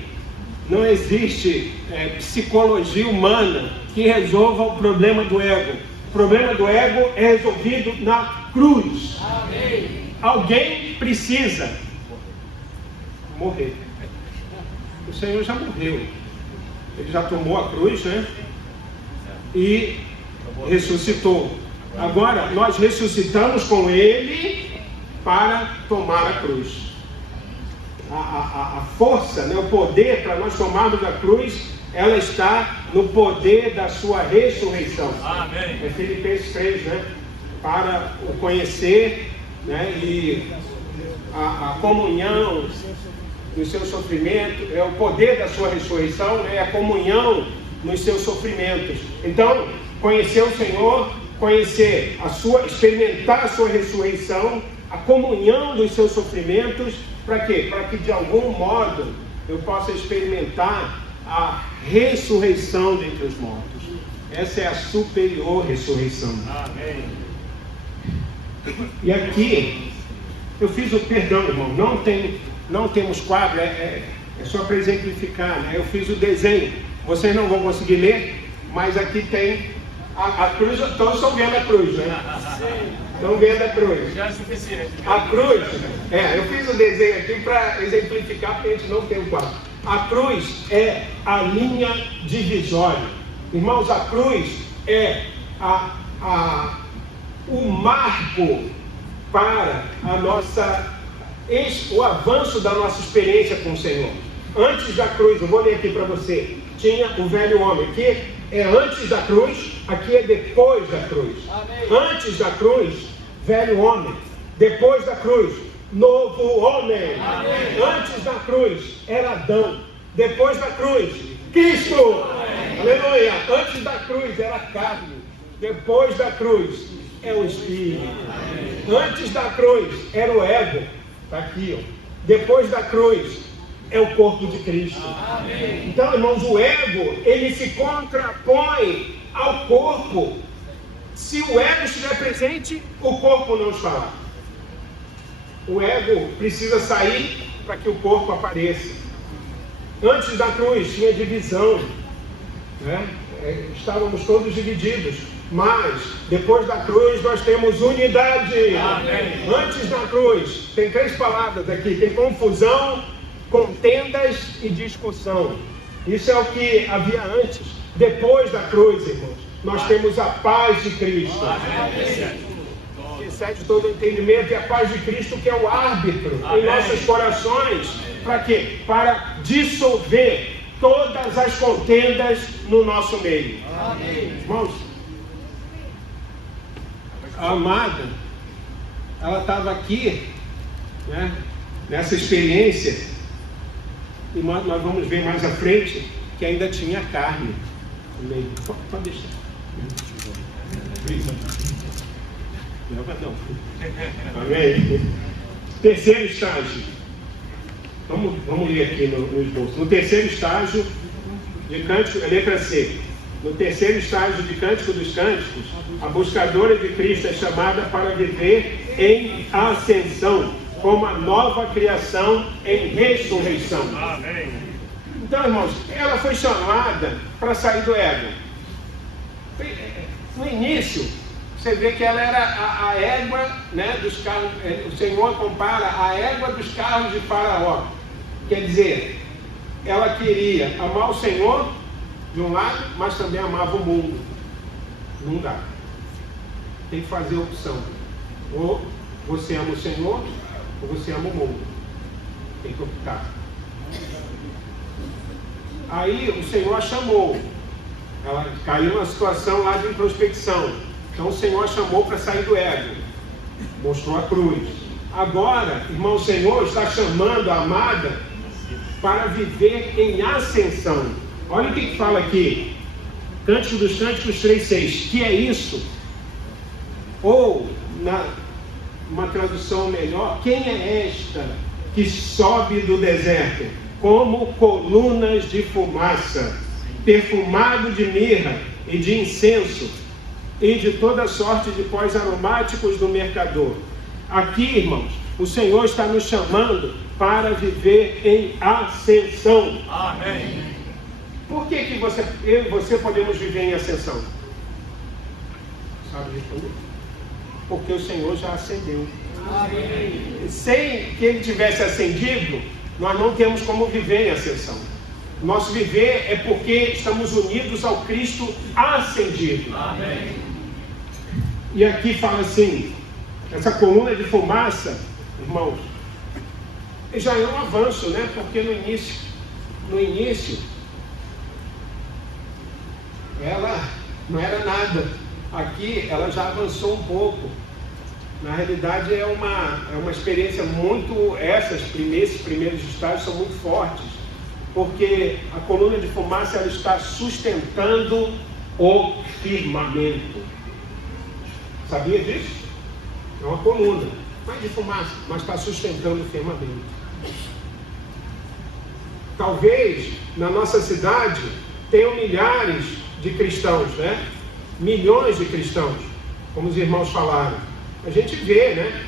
não existe psicologia humana que resolva o problema do ego. O problema do ego é resolvido na cruz. Amém. Alguém precisa morrer. O Senhor já morreu. Ele já tomou a cruz, né? E ressuscitou. Agora, nós ressuscitamos com Ele para tomar a cruz. A força, né, o poder para nós tomarmos a cruz, ela está no poder da sua ressurreição. Amém. É Filipenses 3, né? Para o conhecer, né, e a comunhão no seu sofrimento, é o poder da sua ressurreição, né, a comunhão nos seus sofrimentos. Então, conhecer o Senhor, experimentar a sua ressurreição, a comunhão dos seus sofrimentos, para quê? Para que de algum modo eu possa experimentar a ressurreição dentre os mortos. Essa é a superior ressurreição. Amém. E aqui eu fiz o perdão, irmão. Não temos quadro, é só para exemplificar, né? Eu fiz o desenho. Vocês não vão conseguir ler, mas aqui tem a cruz. Todos estão vendo a cruz, né? Estão vendo a cruz. Já é suficiente. A cruz, eu fiz o desenho aqui para exemplificar, porque a gente não tem o quadro. A cruz é a linha divisória. Irmãos, a cruz é o marco para o avanço da nossa experiência com o Senhor. Antes da cruz, eu vou ler aqui para você, tinha o velho homem. Aqui é antes da cruz, aqui é depois da cruz. Amém. Antes da cruz, velho homem. Depois da cruz, novo homem. Amém. Antes da cruz era Adão. Depois da cruz, Cristo. Amém. Aleluia. Antes da cruz era carne. Depois da cruz é o Espírito. Amém. Antes da cruz era o ego. Está aqui, ó. Depois da cruz é o corpo de Cristo. Amém. Então, irmãos, o ego, ele se contrapõe ao corpo. Se o ego estiver presente, o corpo não estará. O ego precisa sair para que o corpo apareça. Antes da cruz tinha divisão, né? Estávamos todos divididos. Mas, depois da cruz, nós temos unidade. Amém. Antes da cruz, tem 3 palavras aqui: tem confusão, contendas e discussão. Isso é o que havia antes. Depois da cruz, irmãos, nós temos a paz de Cristo. Que excede todo o entendimento, e a paz de Cristo, que é o árbitro em nossos corações. Para quê? Para dissolver todas as contendas no nosso meio. Amém. Irmãos, a amada, ela estava aqui, né, nessa experiência, e nós vamos ver mais à frente que ainda tinha carne no meio. Pode deixar. Não. Amém. Terceiro estágio. Vamos ler aqui no esboço. No terceiro estágio de Cântico, letra C. No terceiro estágio de Cântico dos Cânticos, a buscadora de Cristo é chamada para viver em ascensão, como a nova criação em ressurreição. Amém. Então, irmãos, ela foi chamada para sair do ego. No início, Você vê que ela era a égua, né, dos carros. O Senhor compara a égua dos carros de Faraó. Quer dizer, ela queria amar o Senhor de um lado, mas também amava o mundo. Não dá. Tem que fazer opção. Ou você ama o Senhor, ou você ama o mundo. Tem que optar. Aí o Senhor a chamou. Ela caiu numa situação lá de introspecção. Então o Senhor a chamou para sair do ego. Mostrou a cruz. Agora, irmão, o Senhor está chamando a amada para viver em ascensão. Olha o que fala aqui. Cântico dos Cânticos 3,6. Que é isso? Ou, uma tradução melhor, quem é esta que sobe do deserto como colunas de fumaça, perfumado de mirra e de incenso e de toda sorte de pós aromáticos do mercador? Aqui, irmãos, o Senhor está nos chamando para viver em ascensão. Amém. Por que eu e você podemos viver em ascensão? Sabe responder? Porque o Senhor já ascendeu. Amém. Sem que Ele tivesse ascendido, nós não temos como viver em ascensão. Nosso viver é porque estamos unidos ao Cristo ascendido. Amém. E aqui fala assim, essa coluna de fumaça, irmãos, já é um avanço, né? Porque no início, ela não era nada. Aqui ela já avançou um pouco. Na realidade é uma experiência muito, esses primeiros estágios são muito fortes, porque a coluna de fumaça ela está sustentando o firmamento. Sabia disso? É uma coluna, não é de fumaça, mas está sustentando o firmamento. Talvez na nossa cidade tenham milhares de cristãos, né? Milhões de cristãos, como os irmãos falaram. A gente vê, né?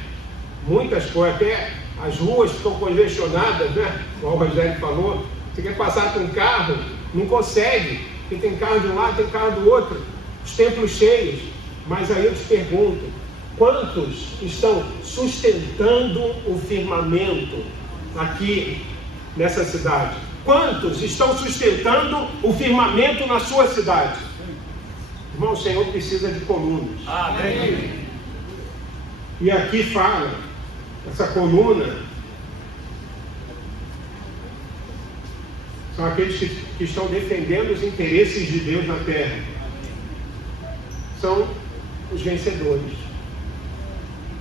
Muitas coisas, até as ruas ficam congestionadas, né? Como o Rogério falou, você quer passar com um carro, não consegue, porque tem carro de um lado, tem carro do outro, os templos cheios. Mas aí eu te pergunto, quantos estão sustentando o firmamento aqui nessa cidade? Quantos estão sustentando o firmamento na sua cidade? Irmão, o Senhor precisa de colunas. Amém. E aqui fala, essa coluna, são aqueles que estão defendendo os interesses de Deus na terra. São os vencedores.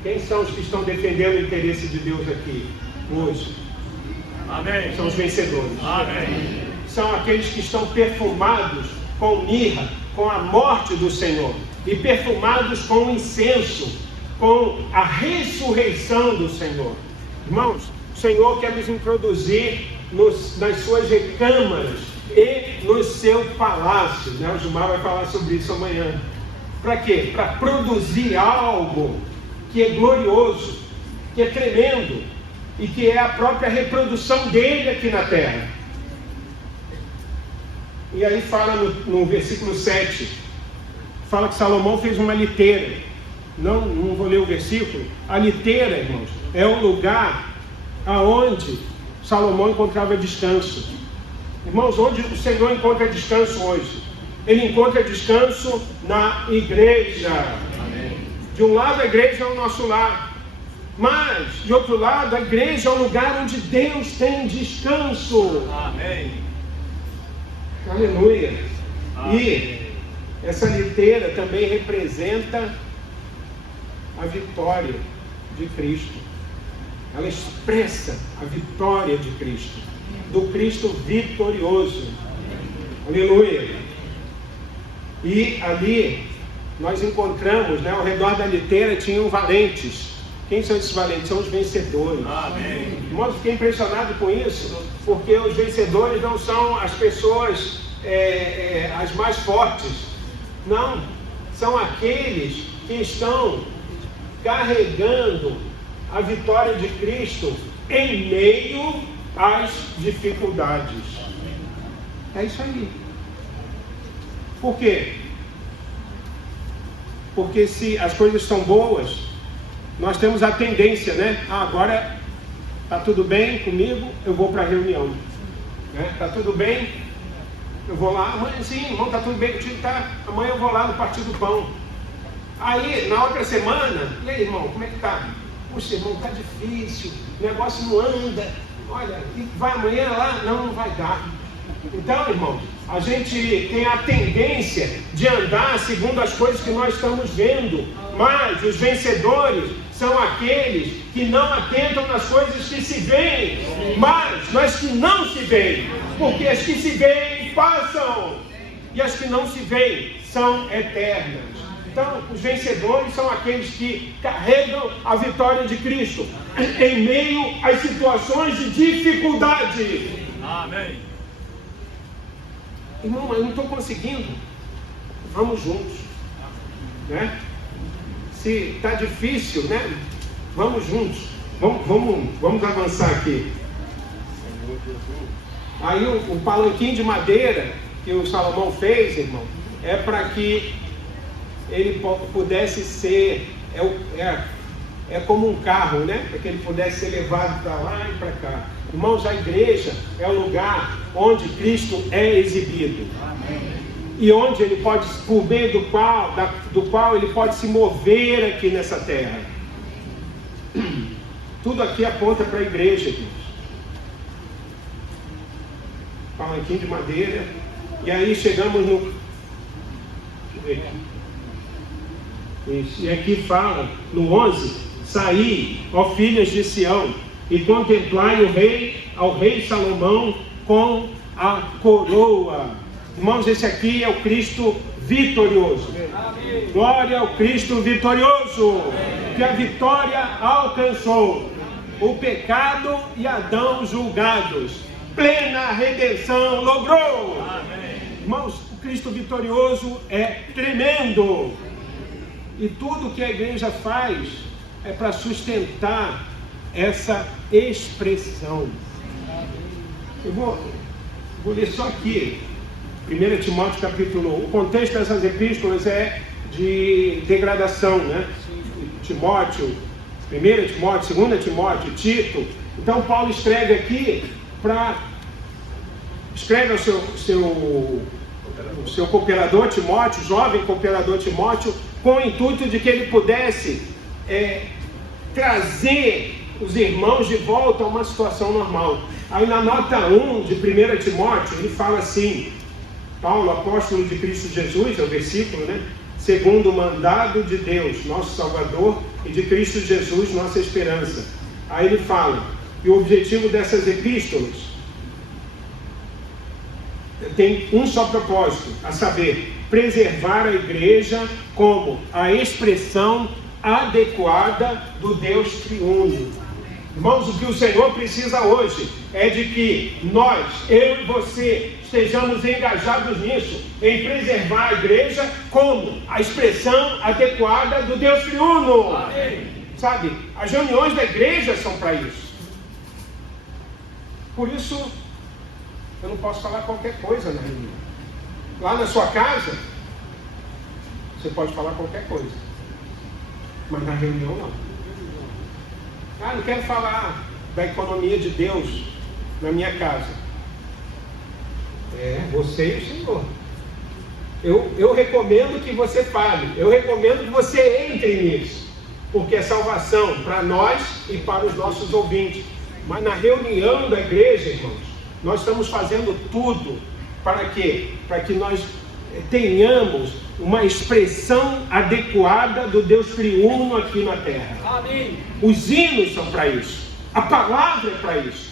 Quem são os que estão defendendo o interesse de Deus aqui, hoje? Amém. São os vencedores. Amém. São aqueles que estão perfumados com mirra, com a morte do Senhor, e perfumados com incenso, com a ressurreição do Senhor. Irmãos, o Senhor quer nos introduzir nas suas recâmaras e no seu palácio, né? O Gilmar vai falar sobre isso amanhã. Para quê? Para produzir algo que é glorioso, que é tremendo, e que é a própria reprodução dele aqui na terra. E aí fala no versículo 7, fala que Salomão fez uma liteira. Não vou ler o versículo. A liteira, irmãos, é o lugar aonde Salomão encontrava descanso. Irmãos, onde o Senhor encontra descanso hoje? Ele encontra descanso na igreja. Amém. De um lado a igreja é o nosso lar, mas de outro lado a igreja é o lugar onde Deus tem descanso. Amém. Aleluia. Amém. E essa liteira também representa a vitória de Cristo. Ela expressa a vitória de Cristo, do Cristo vitorioso. Aleluia. E ali nós encontramos, né, ao redor da liteira tinham valentes. Quem são esses valentes? São os vencedores. Amém. Irmãos, fiquei impressionado com isso, porque os vencedores não são as pessoas as mais fortes. Não, são aqueles que estão carregando a vitória de Cristo em meio às dificuldades. É isso aí. Por quê? Porque se as coisas são boas, nós temos a tendência, né? Agora está tudo bem comigo, eu vou para a reunião. Está tudo bem, eu vou lá. Amanhã, sim, irmão, está tudo bem contigo, tá? Amanhã eu vou lá no Partir do Pão. Aí, na outra semana, e aí, irmão, como é que tá? Puxa, irmão, tá difícil, o negócio não anda. Olha, vai amanhã lá? Não vai dar. Então, irmão, a gente tem a tendência de andar segundo as coisas que nós estamos vendo. Mas os vencedores são aqueles que não atentam nas coisas que se veem, mas nas que não se veem. Porque as que se veem passam, e as que não se veem são eternas. Então, os vencedores são aqueles que carregam a vitória de Cristo em meio às situações de dificuldade. Amém. Irmão, mas eu não estou conseguindo. Vamos juntos, né? Se está difícil, né? Vamos juntos. Vamos avançar aqui. Aí o palanquinho de madeira que o Salomão fez, irmão, é para que ele pudesse ser, é como um carro, né? Para que ele pudesse ser levado para lá e para cá. Irmãos, a igreja é o lugar onde Cristo é exibido. Amém. E onde ele pode, por meio do qual ele pode se mover aqui nessa terra. Tudo aqui aponta para a igreja, irmãos. Palanquinho de madeira. E aí chegamos no... Deixa eu ver aqui. Isso. E aqui fala, no 11, saí, ó filhas de Sião, e contemplai ao rei Salomão com a coroa. Irmãos, esse aqui é o Cristo vitorioso. Amém. Glória ao Cristo vitorioso. Amém. Que a vitória alcançou o pecado e Adão julgados. Plena redenção logrou. Amém. Irmãos, o Cristo vitorioso é tremendo. E tudo que a igreja faz é para sustentar essa expressão. Eu vou ler só aqui, 1 Timóteo capítulo 1. O contexto dessas epístolas é de degradação, né? Timóteo, 1 Timóteo, 2 Timóteo, Tito. Então Paulo escreve aqui escreve ao seu cooperador Timóteo, jovem cooperador Timóteo, com o intuito de que ele pudesse trazer os irmãos de volta a uma situação normal. Aí na nota 1 de 1 Timóteo, ele fala assim: Paulo, apóstolo de Cristo Jesus, é o versículo, né? Segundo o mandado de Deus, nosso Salvador, e de Cristo Jesus, nossa esperança. Aí ele fala, e o objetivo dessas epístolas tem um só propósito, a saber, preservar a igreja como a expressão adequada do Deus triuno. Irmãos, o que o Senhor precisa hoje é de que nós, eu e você, estejamos engajados nisso, em preservar a igreja como a expressão adequada do Deus triuno. Amém. Sabe, as reuniões da igreja são para isso. Por isso, eu não posso falar qualquer coisa na reunião. Lá na sua casa, você pode falar qualquer coisa, mas na reunião não. Não quero falar da economia de Deus na minha casa. Você e o Senhor. Eu recomendo que você fale, eu recomendo que você entre nisso, porque é salvação para nós e para os nossos ouvintes. Mas na reunião da igreja, irmãos, nós estamos fazendo tudo para quê? Para que nós tenhamos uma expressão adequada do Deus triuno aqui na terra. Amém. Os hinos são para isso, a palavra é para isso,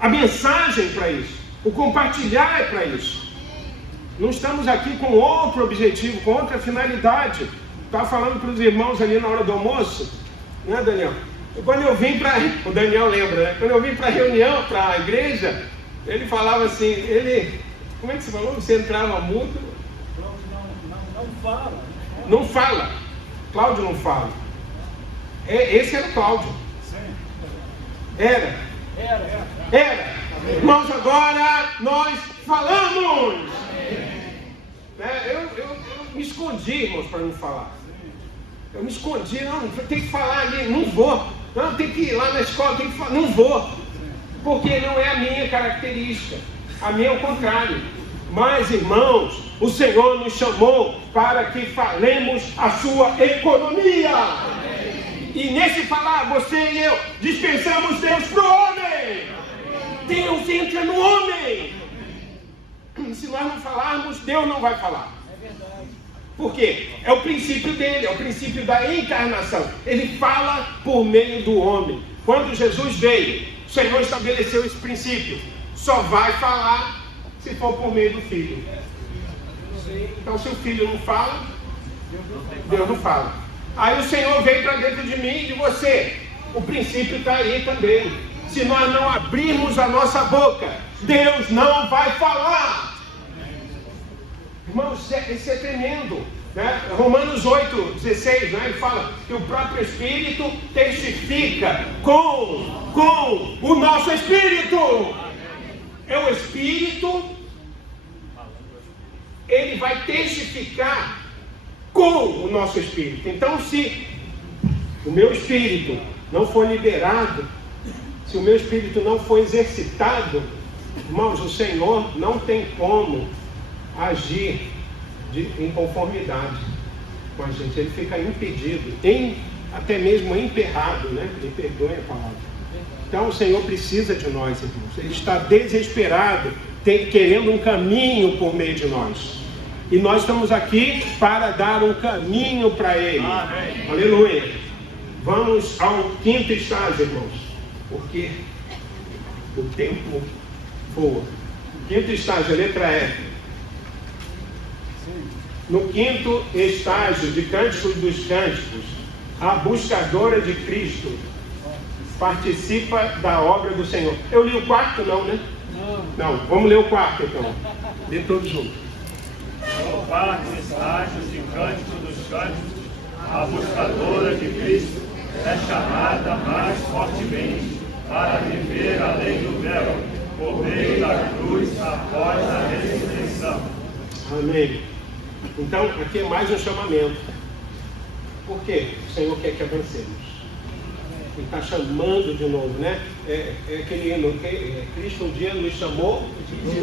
a mensagem é para isso, o compartilhar é para isso. Não estamos aqui com outro objetivo, com outra finalidade. Estava falando para os irmãos ali na hora do almoço, né, Daniel? Quando eu vim para... O Daniel lembra, né? Quando eu vim para a reunião, para a igreja, ele falava assim, como é que você falou? Você entrava mudo? Não fala. Não fala. Cláudio não fala. Esse era o Cláudio. Era. Irmãos, agora nós falamos. Eu me escondi, irmãos, para não falar. Eu me escondi, não, tem que falar ali, não vou. Não, tem que ir lá na escola, tem que falar, não vou. Porque não é a minha característica. A minha é o contrário. Mas, irmãos, o Senhor nos chamou para que falemos a sua economia. E nesse falar, você e eu dispensamos Deus para o homem. Deus entra no homem. Se nós não falarmos, Deus não vai falar. Por quê? É o princípio dele, é o princípio da encarnação. Ele fala por meio do homem. Quando Jesus veio, o Senhor estabeleceu esse princípio. Só vai falar se for por meio do Filho. Então, se o Filho não fala, Deus não fala. Aí o Senhor veio para dentro de mim e de você. O princípio está aí também. Se nós não abrirmos a nossa boca, Deus não vai falar. Irmãos, isso é tremendo, né? Romanos 8:16, né? Ele fala que o próprio Espírito testifica com o nosso Espírito. É o Espírito, ele vai testificar com o nosso Espírito. Então, se o meu Espírito não for liberado, se o meu Espírito não for exercitado, irmãos, o Senhor não tem como agir em conformidade com a gente. Ele fica impedido, até mesmo emperrado, né? Me perdoe a palavra. Então o Senhor precisa de nós, irmãos. Ele está desesperado, querendo um caminho por meio de nós. E nós estamos aqui para dar um caminho para Ele. Amém. Aleluia. Vamos ao quinto estágio, irmãos, porque o tempo voa. Quinto estágio, a letra E. No quinto estágio de Cânticos dos Cânticos, a buscadora de Cristo participa da obra do Senhor. Eu li o quarto, não, né? Não, vamos ler o quarto então. Lê todos juntos. No quarto estágio de Cânticos dos Cânticos, a buscadora de Cristo é chamada mais fortemente para viver além do véu, por meio da cruz após a ressurreição. Amém. Então, aqui é mais um chamamento. Por quê? O Senhor quer que avancemos. Ele está chamando de novo, né? Aquele hino, Cristo um dia nos chamou,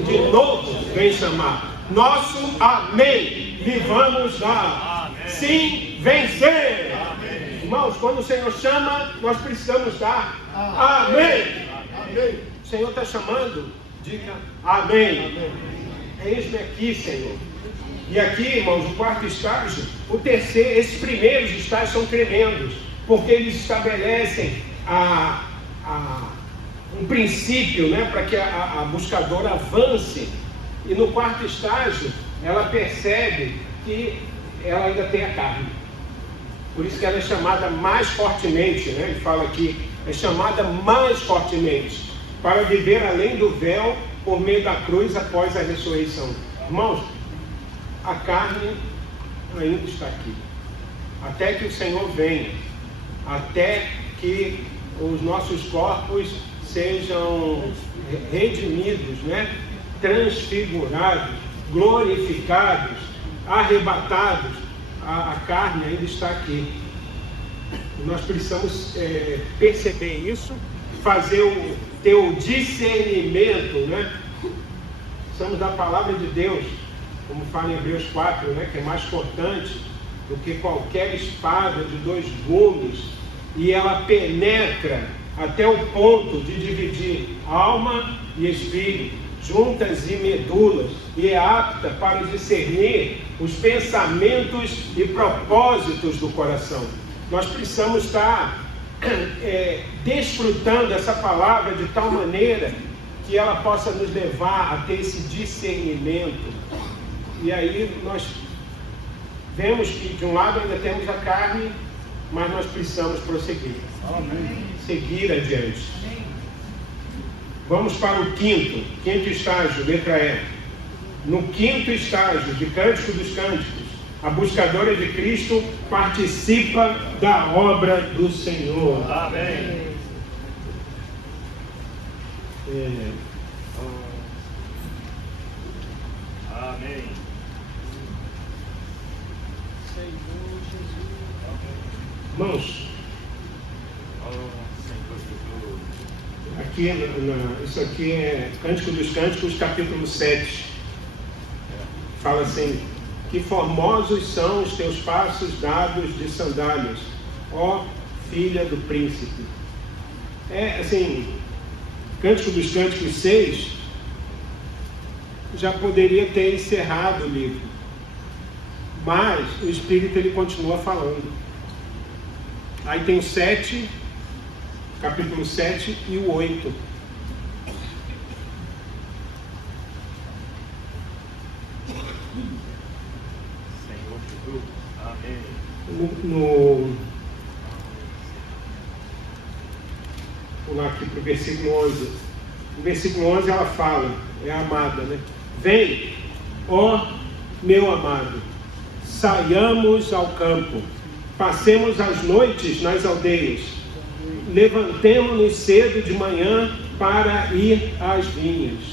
de novo vem chamar. Nosso amém, vivamos lá. Sim, vencer. Amém. Irmãos, quando o Senhor chama, nós precisamos dar amém. Amém. O Senhor está chamando, diga amém. Eis-me aqui, Senhor. E aqui, irmãos, o quarto estágio, o terceiro, esses primeiros estágios são tremendos, porque eles estabelecem um princípio, né, para que a buscadora avance. E no quarto estágio, ela percebe que ela ainda tem a carne. Por isso que ela é chamada mais fortemente, né? Ele fala aqui, é chamada mais fortemente, para viver além do véu, por meio da cruz após a ressurreição. Irmãos, a carne ainda está aqui. Até que o Senhor venha, até que os nossos corpos sejam redimidos, né? Transfigurados, glorificados, arrebatados, a carne ainda está aqui. Nós precisamos perceber isso, ter o discernimento, né? Precisamos da palavra de Deus, como fala em Hebreus 4, né? Que é mais cortante do que qualquer espada de 2 gumes, e ela penetra até o ponto de dividir alma e espírito, juntas e medulas, e é apta para discernir os pensamentos e propósitos do coração. Nós precisamos estar desfrutando essa palavra de tal maneira que ela possa nos levar a ter esse discernimento. E aí nós vemos que de um lado ainda temos a carne, mas nós precisamos prosseguir. Amém. Seguir adiante. Vamos para o quinto estágio, letra E. No quinto estágio de Cântico dos Cânticos, a buscadora de Cristo participa da obra do Senhor. Amém. Amém. Irmãos, aqui, isso aqui é Cântico dos Cânticos, capítulo 7. Fala assim: que formosos são os teus passos dados de sandálias, ó filha do príncipe. É assim, Cântico dos Cânticos 6 já poderia ter encerrado o livro, mas o Espírito ele continua falando. Aí tem o 7, capítulo 7 e o 8. Senhor Jesus. Amém. Vou lá aqui para o versículo 11. No versículo 11 ela fala, é a amada, né? Vem, ó meu amado, saiamos ao campo, passemos as noites nas aldeias, levantemo-nos cedo de manhã para ir às vinhas.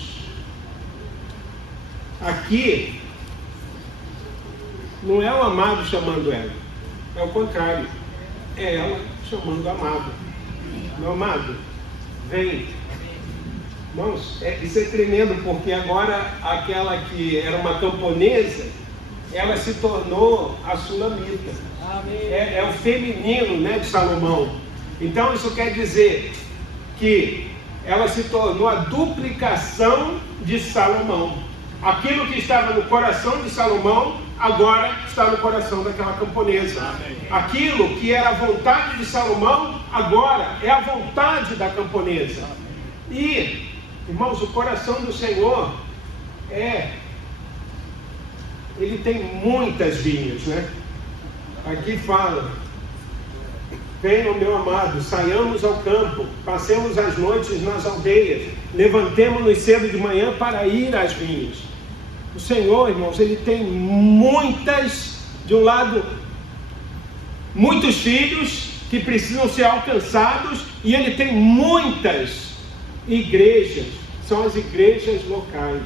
Aqui não é o amado chamando ela, é o contrário, é ela chamando o amado. Meu amado, vem. Irmãos, isso é tremendo, porque agora aquela que era uma camponesa, ela se tornou a sulamita. É o feminino, né, de Salomão. Então isso quer dizer que ela se tornou a duplicação de Salomão. Aquilo que estava no coração de Salomão, agora está no coração daquela camponesa. Amém. Aquilo que era a vontade de Salomão, agora é a vontade da camponesa. E, irmãos, o coração do Senhor ele tem muitas vinhas, né? Aqui fala: venham, meu amado, saiamos ao campo, passemos as noites nas aldeias, levantemo-nos cedo de manhã para ir às vinhas. O Senhor, irmãos, ele tem de um lado, muitos filhos que precisam ser alcançados, e ele tem muitas igrejas, são as igrejas locais.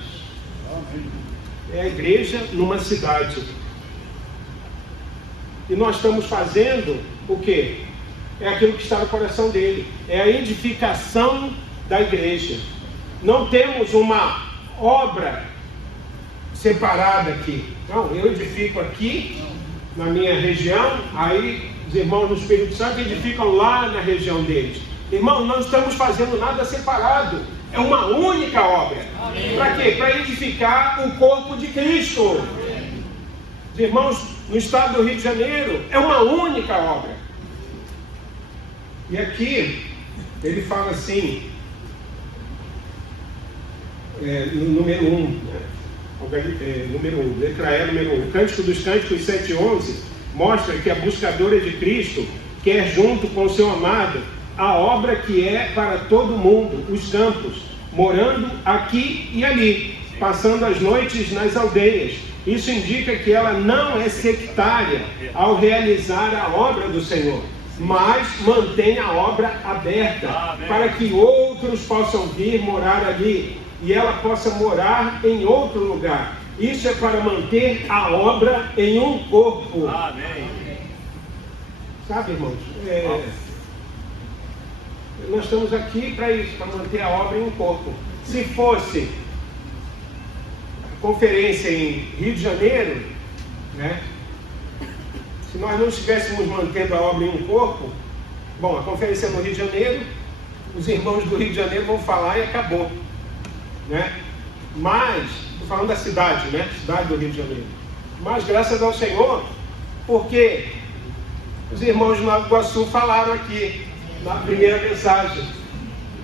É a igreja numa cidade. E nós estamos fazendo o quê? É aquilo que está no coração dele, é a edificação da igreja. Não temos uma obra separada aqui. Não, eu edifico aqui na minha região, aí os irmãos do Espírito Santo edificam lá na região deles. Irmãos, não estamos fazendo nada separado, é uma única obra. Para quê? Para edificar o corpo de Cristo. Os irmãos no estado do Rio de Janeiro, é uma única obra. E aqui ele fala assim, número 1, letra E, número 1, Cântico dos Cânticos 7:11, mostra que a buscadora de Cristo quer, junto com seu amado, a obra que é para todo mundo, os campos, morando aqui e ali, passando as noites nas aldeias. Isso indica que ela não é sectária ao realizar a obra do Senhor, mas mantém a obra aberta. Amém. Para que outros possam vir morar ali e ela possa morar em outro lugar. Isso é para manter a obra em um corpo. Amém. Sabe, irmãos, nós estamos aqui para isso, para manter a obra em um corpo. Se fosse conferência em Rio de Janeiro, né? Se nós não estivéssemos mantendo a obra em um corpo, bom, a conferência é no Rio de Janeiro, os irmãos do Rio de Janeiro vão falar e acabou, né? Mas, estou falando da cidade, né? Cidade do Rio de Janeiro. Mas graças ao Senhor, porque os irmãos de Nova Iguaçu falaram aqui na primeira mensagem.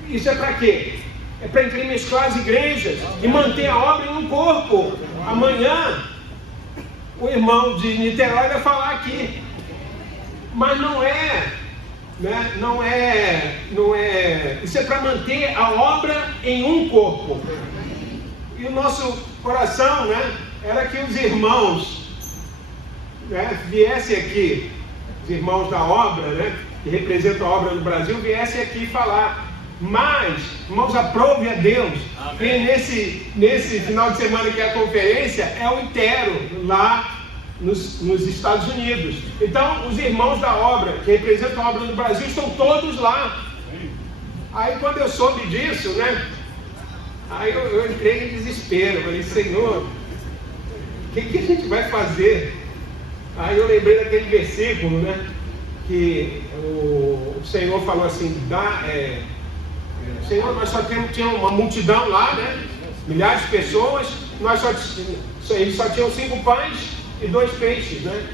Isso é para quê? É para entremesclar as igrejas e manter a obra em um corpo. Amanhã o irmão de Niterói vai falar aqui, mas não é, né? Não é. Isso é para manter a obra em um corpo. E o nosso coração, né, era que os irmãos, né, viessem aqui, os irmãos da obra, né, que representam a obra do Brasil, viessem aqui falar. Mas, irmãos, aprove a Deus. Amém. E nesse final de semana que é a conferência, é o Intero, lá nos Estados Unidos. Então, os irmãos da obra, que representam a obra no Brasil, estão todos lá. Aí, quando eu soube disso, né? Aí eu entrei em desespero. Falei, Senhor, o que a gente vai fazer? Aí eu lembrei daquele versículo, né? Que o Senhor falou assim, Senhor, nós só tinha uma multidão lá, né? Milhares de pessoas, eles só tinham 5 pães e 2 peixes, né?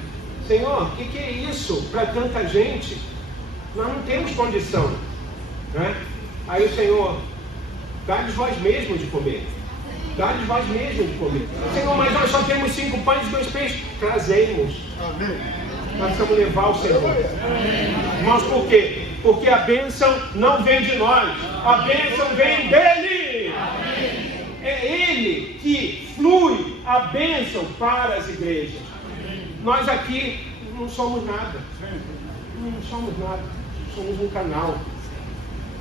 Senhor, o que é isso para tanta gente? Nós não temos condição, né? Aí o Senhor, dá-lhes vós mesmos de comer. Dá-lhes vós mesmos de comer. Senhor, mas nós só temos 5 pães e 2 peixes. Trazemos. Amém. Nós precisamos levar o Senhor. Irmãos, por quê? Porque a bênção não vem de nós. A bênção vem dele. É ele que flui a bênção para as igrejas. Nós aqui não somos nada. Não somos nada. Somos um canal.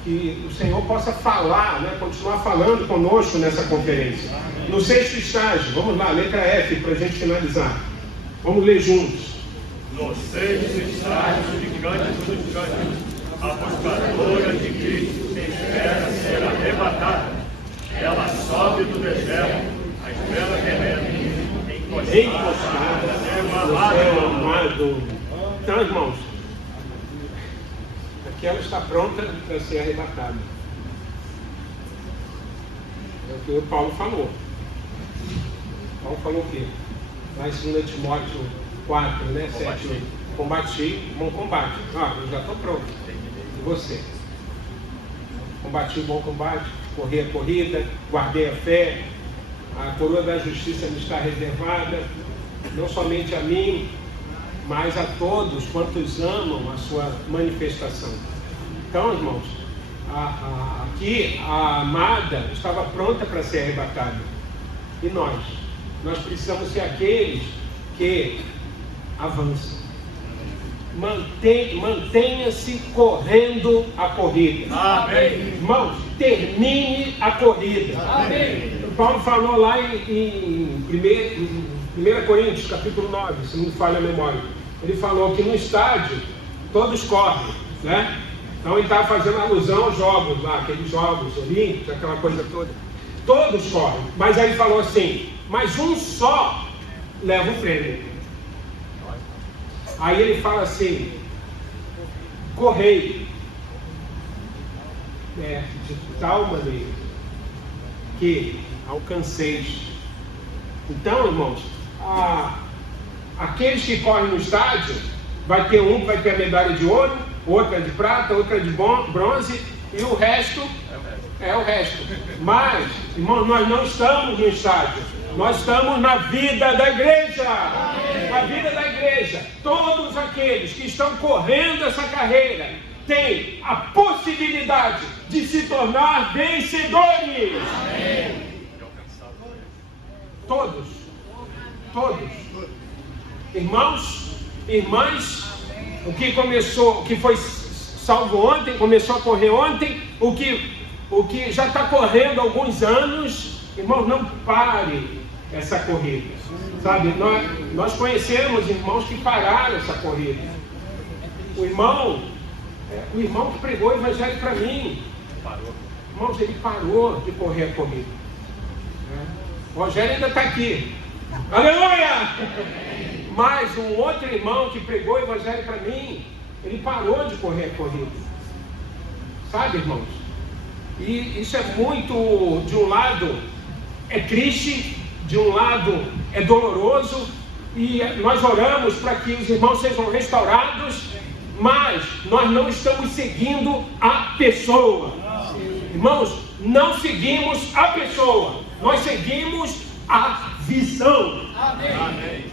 Que o Senhor possa falar, né? Continuar falando conosco nessa conferência. No 6º estágio, vamos lá, letra F, para a gente finalizar. Vamos ler juntos. No 6º estágio de Cântico dos Cânticos, a buscadora de Cristo que espera ser arrebatada. Ela sobe do deserto, a estrela terrena, encostada no céu amado. Então, irmãos, aqui ela está pronta para ser arrebatada. É o que o Paulo falou. Paulo falou o quê? Lá em 2 Timóteo 4, né? 7. Combati, bom combate. Eu já estou pronto. E você? Combati o bom combate, corri a corrida, guardei a fé, a coroa da justiça me está reservada, não somente a mim, mas a todos quantos amam a sua manifestação. Então, irmãos, aqui a amada estava pronta para ser arrebatada. E nós precisamos ser aqueles que avançam. Mantenha-se correndo a corrida. Amém. Irmãos, termine a corrida. Amém. Paulo falou lá em 1 Coríntios, capítulo 9, se não me falha a memória. Ele falou que no estádio todos correm, né? Então ele estava fazendo alusão aos jogos lá, aqueles jogos olímpicos, aquela coisa toda. Todos correm. Mas aí ele falou assim, mas um só leva o prêmio. Aí ele fala assim, correi de tal maneira que alcanceis. Então, irmãos, aqueles que correm no estádio, vai ter um que vai ter a medalha de ouro, outra de prata, outra de bronze, e o resto é o resto. Mas, irmãos, nós não estamos no estádio, nós estamos na vida da igreja. Na vida da igreja, todos aqueles que estão correndo essa carreira têm a possibilidade de se tornar vencedores. Amém. Todos. Irmãos, irmãs, o que foi salvo ontem, começou a correr ontem, o que já está correndo há alguns anos, irmãos, não pare essa corrida. Sabe, nós conhecemos irmãos que pararam essa corrida. O irmão que pregou o evangelho para mim, irmãos, ele parou de correr a corrida. O Rogério ainda está aqui. Aleluia! Mas um outro irmão que pregou o evangelho para mim, ele parou de correr a corrida. Sabe, irmãos? E isso é muito, de um lado, é triste, de um lado é doloroso, e nós oramos para que os irmãos sejam restaurados, mas nós não estamos seguindo a pessoa. Irmãos, não seguimos a pessoa, nós seguimos a visão. Amém.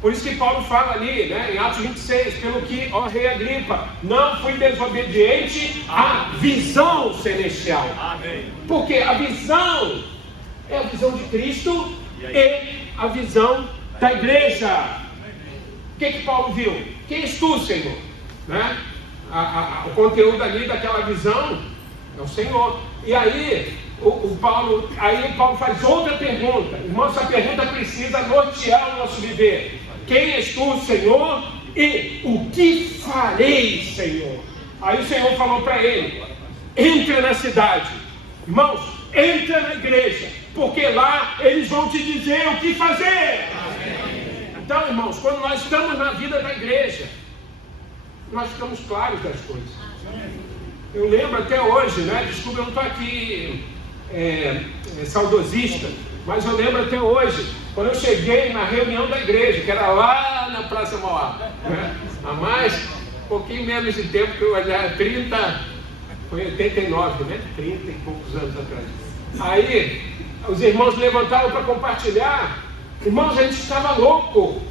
Por isso que Paulo fala ali, né, em Atos 26, pelo que, ó rei Agripa, não fui desobediente à visão celestial. Amém. Porque a visão é a visão de Cristo e a visão da igreja. O que Paulo viu? Quem és tu, Senhor? Né? O conteúdo ali daquela visão é o Senhor. E aí Paulo faz outra pergunta. Irmão, essa pergunta precisa nortear o nosso viver. quem és tu, Senhor? E o que farei, Senhor? Aí o Senhor falou para ele: entra na cidade. Irmãos, entra na igreja, porque lá eles vão te dizer o que fazer. Então, irmãos, quando nós estamos na vida da igreja, nós ficamos claros das coisas. Eu lembro até hoje, né? Desculpa, eu não estou aqui saudosista, mas eu lembro até hoje, quando eu cheguei na reunião da igreja, que era lá na Praça Mauá, né? Há mais, um pouquinho menos de tempo, que eu já 30, foi 89, né? 30 e poucos anos atrás. Aí, os irmãos levantaram para compartilhar. Irmãos, a gente estava louco,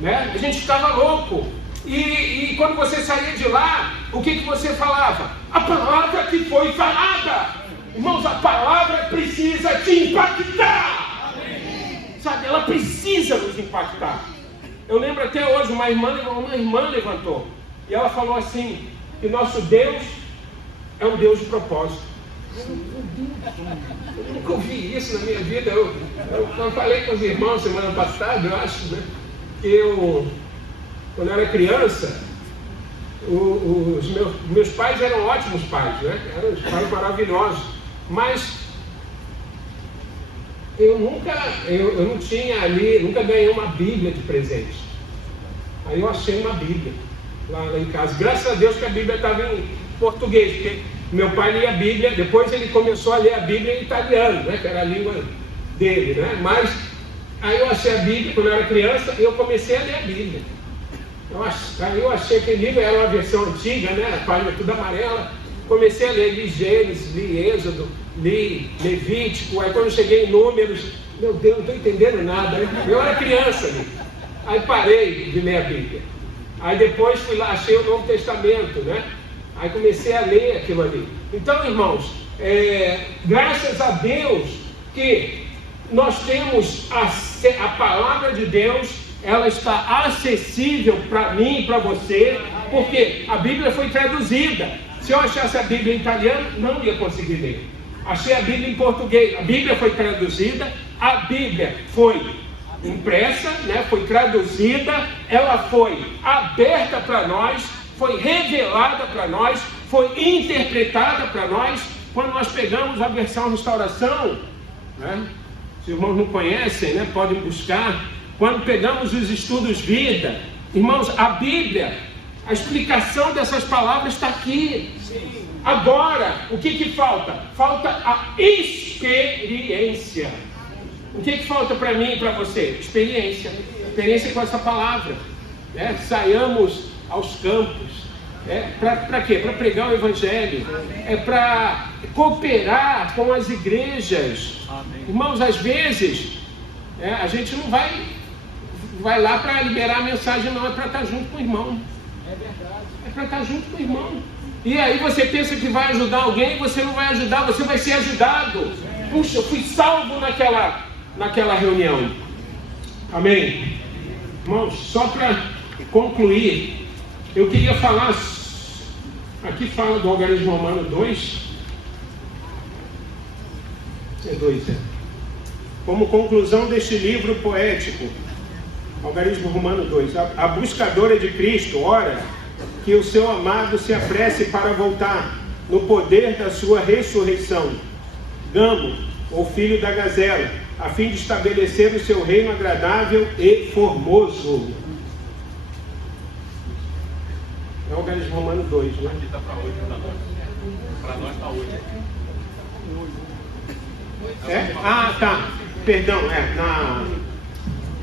né? A gente estava louco. E quando você saía de lá, o que você falava? A palavra que foi falada. Irmãos, a palavra precisa te impactar. Sabe, ela precisa nos impactar. Eu lembro até hoje, uma irmã levantou. E ela falou assim, que nosso Deus é um Deus de propósito. Eu nunca ouvi isso na minha vida. Eu falei com os irmãos semana passada, eu acho, né? Que quando eu era criança, os meus pais eram ótimos pais, né? Eram os pais maravilhosos. Mas eu não tinha ali, nunca ganhei uma Bíblia de presente. Aí eu achei uma Bíblia lá em casa. Graças a Deus que a Bíblia estava em português, porque meu pai lia a Bíblia, depois ele começou a ler a Bíblia em italiano, né? Que era a língua dele, né? Mas aí eu achei a Bíblia quando eu era criança e eu comecei a ler a Bíblia. Aí eu achei que o livro era uma versão antiga, né? A página toda amarela. Comecei a ler, li Gênesis, li Êxodo, li Levítico. Aí quando eu cheguei em Números, meu Deus, não estou entendendo nada. Eu era criança, né? Aí parei de ler a Bíblia. Aí depois fui lá, achei o Novo Testamento, né? Aí comecei a ler aquilo ali. Então, irmãos, graças a Deus que nós temos a palavra de Deus, ela está acessível para mim e para você, porque a Bíblia foi traduzida. Se eu achasse a Bíblia em italiano, não ia conseguir ler. Achei a Bíblia em português, a Bíblia foi traduzida, a Bíblia foi impressa, né? Foi traduzida, ela foi aberta para nós, foi revelada para nós, foi interpretada para nós. Quando nós pegamos a versão Restauração, né? Se os irmãos não conhecem, né? Podem buscar. Quando pegamos os estudos Vida, irmãos, a Bíblia, a explicação dessas palavras está aqui. Agora, o que falta? Falta a experiência. O que falta para mim e para você? Experiência. Experiência com essa palavra. Né? Saiamos aos campos. Para quê? Para pregar o Evangelho. É para cooperar com as igrejas. Irmãos, às vezes, a gente não vai lá para liberar a mensagem, não. É para estar junto com o irmão. É para estar junto com o irmão. E aí você pensa que vai ajudar alguém, você não vai ajudar, você vai ser ajudado. Puxa, eu fui salvo naquela reunião. Amém? Irmãos, só para concluir, eu queria falar, aqui fala do Algarismo Romano 2. Como conclusão deste livro poético, Algarismo Romano 2, a buscadora de Cristo ora que o seu amado se apresse para voltar no poder da sua ressurreição. Gamo, ou filho da gazela, a fim de estabelecer o seu reino agradável e formoso. É o Algarismo Romano 2, né? Aqui está para hoje, para nós está hoje. Tá. Perdão,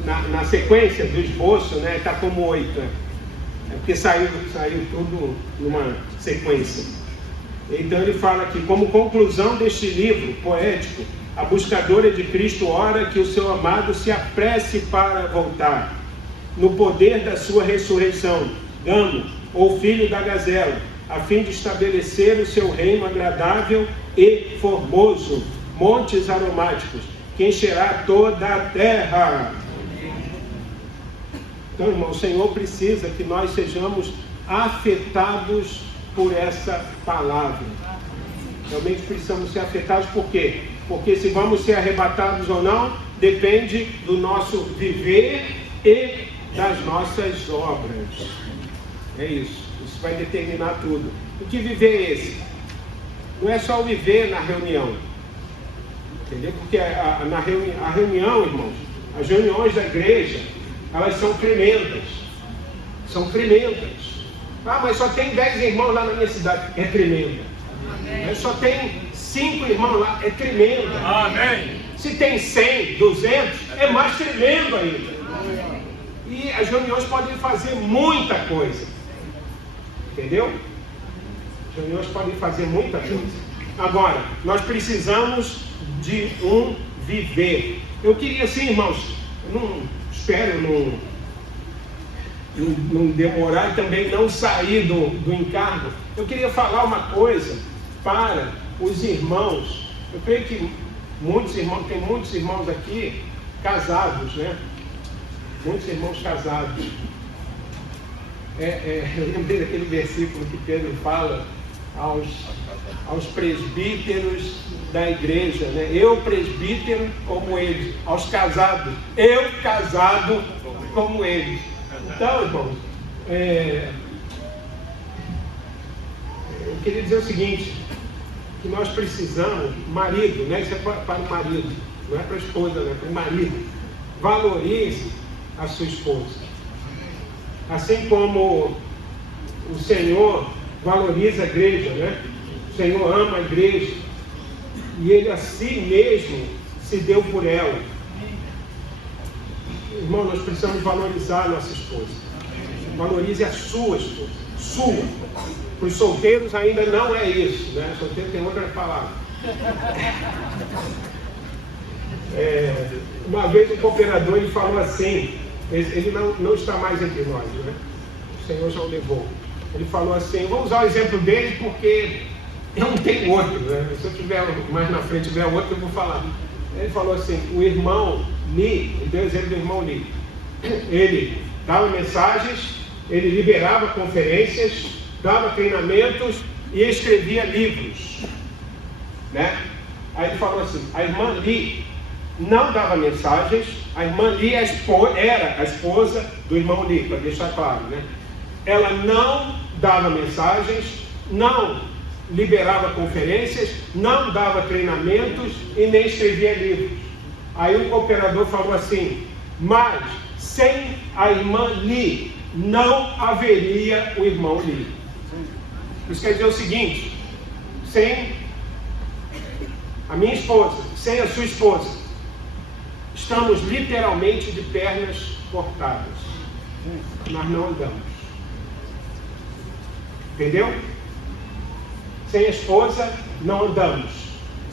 na sequência do esboço, né? Está como 8. É porque saiu tudo numa sequência. Então ele fala aqui, como conclusão deste livro poético, a buscadora de Cristo ora que o seu amado se apresse para voltar no poder da sua ressurreição. Gamo, ou filho da gazela, a fim de estabelecer o seu reino agradável e formoso, montes aromáticos, que encherá toda a terra. Então, irmão, o Senhor precisa que nós sejamos afetados por essa palavra. Realmente precisamos ser afetados, por quê? Porque se vamos ser arrebatados ou não, depende do nosso viver e das nossas obras. É isso. Isso vai determinar tudo. O que viver é esse? Não é só o viver na reunião. Entendeu? Porque a reunião, irmãos, as reuniões da igreja, elas são tremendas. São tremendas. Ah, mas só tem 10 irmãos lá na minha cidade. É tremenda. Mas só tem 5 irmãos lá. É tremenda. Amém. Se tem 100, 200, é mais tremendo ainda. E as reuniões podem fazer muita coisa. Entendeu? As reuniões podem fazer muita coisa. Agora, nós precisamos de um viver. Eu queria assim, irmãos, espero não demorar e também não sair do encargo. Eu queria falar uma coisa para os irmãos. Eu creio que tem muitos irmãos aqui casados, né? Muitos irmãos casados. Eu lembrei daquele versículo que Pedro fala aos presbíteros da igreja, né? Eu presbítero como eles, aos casados, eu casado como eles. Então, irmãos, eu queria dizer o seguinte, que nós precisamos, marido, né? Isso é para o marido, não é para a esposa, né? Para o marido. Valorize a sua esposa. Assim como o Senhor valoriza a igreja, né? O Senhor ama a igreja. E Ele a si mesmo se deu por ela. Irmão, nós precisamos valorizar a nossa esposa. Valorize a sua esposa. Sua. Para os solteiros ainda não é isso, né? Solteiro tem outra palavra. Uma vez um cooperador ele falou assim, ele não está mais entre nós, né? O Senhor já o levou. Ele falou assim, vou usar o exemplo dele porque eu não tenho outro, né? Se eu tiver mais na frente, tiver outro, eu vou falar. Ele falou assim, o irmão Ni, ele deu o exemplo do irmão Ni. Ele dava mensagens, ele liberava conferências, dava treinamentos e escrevia livros, né? Aí ele falou assim, a irmã Li não dava mensagens, a irmã Li era a esposa do irmão Li, para deixar claro, né? Ela não dava mensagens, não liberava conferências, não dava treinamentos e nem escrevia livros. Aí o cooperador falou assim, mas sem a irmã Li não haveria o irmão Li. Isso quer dizer o seguinte, sem a minha esposa, sem a sua esposa, estamos literalmente de pernas cortadas. Nós não andamos. Entendeu? Sem a esposa, não andamos.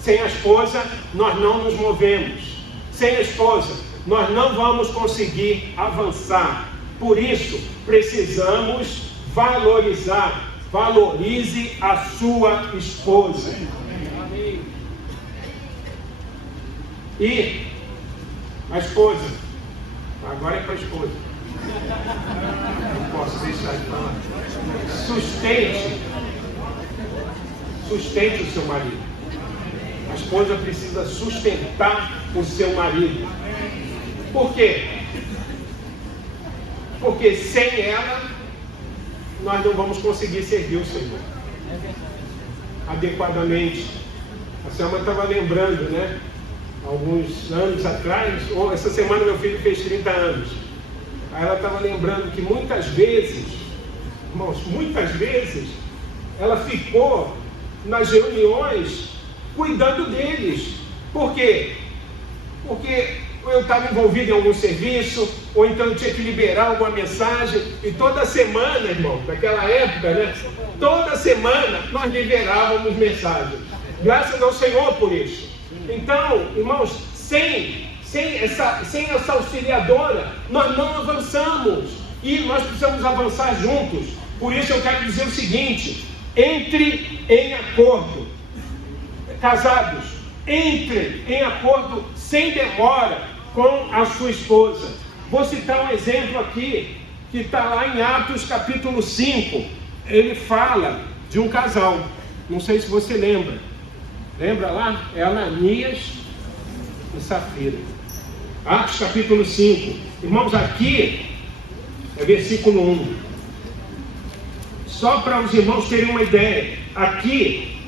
Sem a esposa, nós não nos movemos. Sem a esposa, nós não vamos conseguir avançar. Por isso, precisamos valorizar. Valorize a sua esposa. E a esposa, agora é para a esposa. Não posso deixar de falar. Sustente o seu marido. A esposa precisa sustentar o seu marido. Por quê? Porque sem ela nós não vamos conseguir servir o Senhor adequadamente. A Selma estava lembrando, né? Alguns anos atrás, essa semana meu filho fez 30 anos. Aí ela estava lembrando que muitas vezes, irmãos, ela ficou nas reuniões cuidando deles. Por quê? Porque eu estava envolvido em algum serviço, ou então eu tinha que liberar alguma mensagem, e toda semana, irmão, naquela época, né? Toda semana nós liberávamos mensagens. Graças ao Senhor por isso. Então, irmãos, sem essa auxiliadora, nós não avançamos. E nós precisamos avançar juntos. Por isso eu quero dizer o seguinte, entre em acordo. Casados, entre em acordo sem demora com a sua esposa. Vou citar um exemplo aqui, que está lá em Atos capítulo 5. Ele fala de um casal. Não sei se você lembra. Lembra lá? É Ananias e Safira. Atos capítulo 5. Irmãos, aqui É versículo 1. Só para os irmãos terem uma ideia, aqui,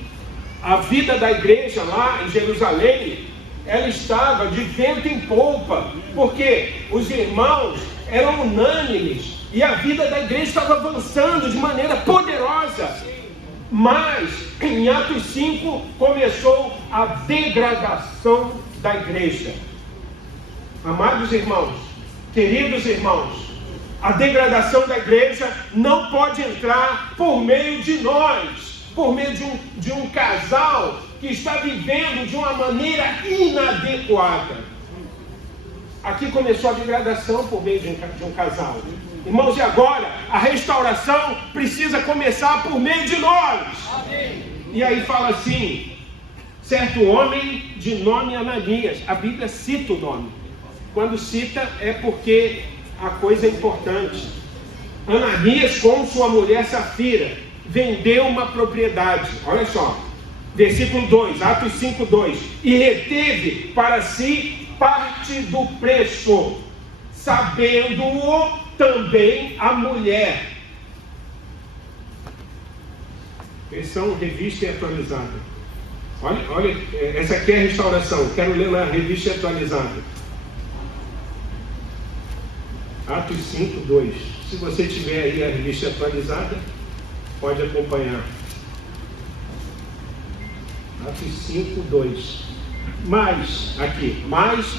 a vida da igreja lá em Jerusalém, ela estava de vento em polpa, porque os irmãos eram unânimes, e a vida da igreja estava avançando de maneira poderosa. Mas, em Atos 5, começou a degradação da igreja. Amados irmãos, queridos irmãos, a degradação da igreja não pode entrar por meio de nós, por meio de um casal que está vivendo de uma maneira inadequada. Aqui começou a degradação por meio de um casal. Irmãos, e agora a restauração precisa começar por meio de nós. Amém. E aí fala assim: certo homem de nome Ananias. A Bíblia cita o nome. Quando cita é porque a coisa é importante. Ananias, com sua mulher Safira, vendeu uma propriedade. Olha só, versículo 2, Atos 5, 2. E reteve para si parte do preço, sabendo-o também a mulher. Versão revista e atualizada. Olha, essa aqui é a restauração. Quero ler na revista e atualizada. Atos 5, 2. Se você tiver aí a revista atualizada, pode acompanhar. Atos 5, 2. Mas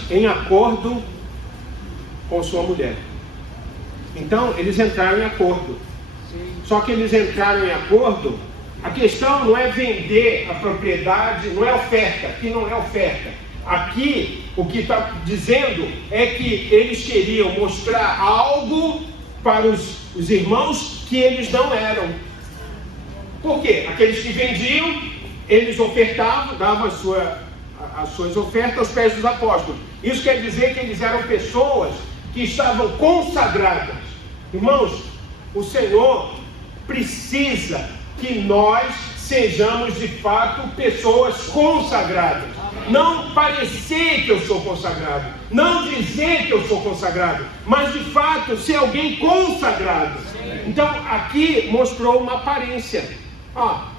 em acordo com sua mulher. Então, eles entraram em acordo. Só que eles entraram em acordo. A questão não é vender a propriedade, não é oferta. Aqui não é oferta. Aqui, o que está dizendo é que eles queriam mostrar algo para os irmãos que eles não eram. Por quê? Aqueles que vendiam, eles ofertavam, davam as suas ofertas aos pés dos apóstolos. Isso quer dizer que eles eram pessoas que estavam consagradas. Irmãos, o Senhor precisa que nós sejamos de fato pessoas consagradas. Não parecer que eu sou consagrado, não dizer que eu sou consagrado, mas de fato ser alguém consagrado. Então aqui mostrou uma aparência.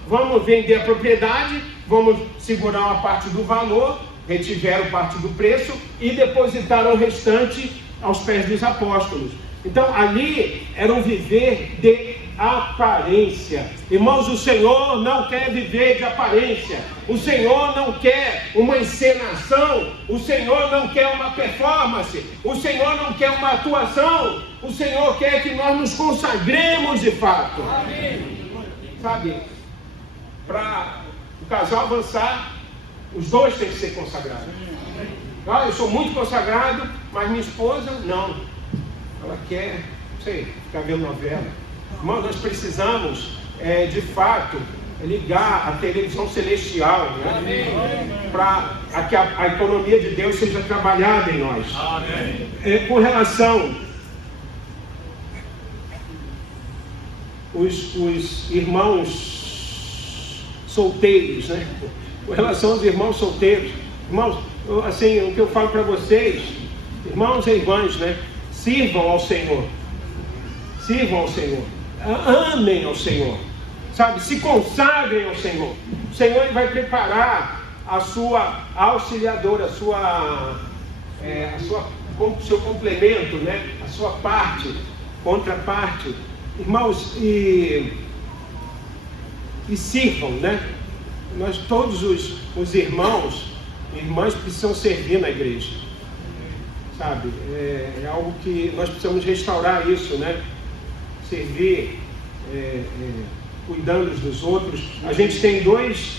Vamos vender a propriedade, vamos segurar uma parte do valor, retiveram parte do preço e depositaram o restante aos pés dos apóstolos. Então ali era um viver de aparência. Irmãos, o Senhor não quer viver de aparência. O Senhor não quer uma encenação. O Senhor não quer uma performance. O Senhor não quer uma atuação. O Senhor quer que nós nos consagremos de fato. Amém. Sabe, para o casal avançar, os dois têm que ser consagrados. Eu sou muito consagrado, mas minha esposa não. Ela quer, não sei, ficar vendo novela. Irmão, nós precisamos, de fato, ligar a televisão celestial, né? Para que a economia de Deus seja trabalhada em nós. Com relação os irmãos solteiros, né? Com relação aos irmãos solteiros, irmãos, assim, o que eu falo para vocês, irmãos e irmãs, né? Sirvam ao Senhor. Sirvam ao Senhor. Amem ao Senhor. Sabe? Se consagrem ao Senhor. O Senhor vai preparar a sua auxiliadora, o seu complemento, né? A sua parte, contraparte. Irmãos, e sirvam, né? Nós todos os irmãos e irmãs precisam servir na igreja. Sabe? É algo que nós precisamos restaurar isso, né? Servir, cuidando uns dos outros. A gente tem duas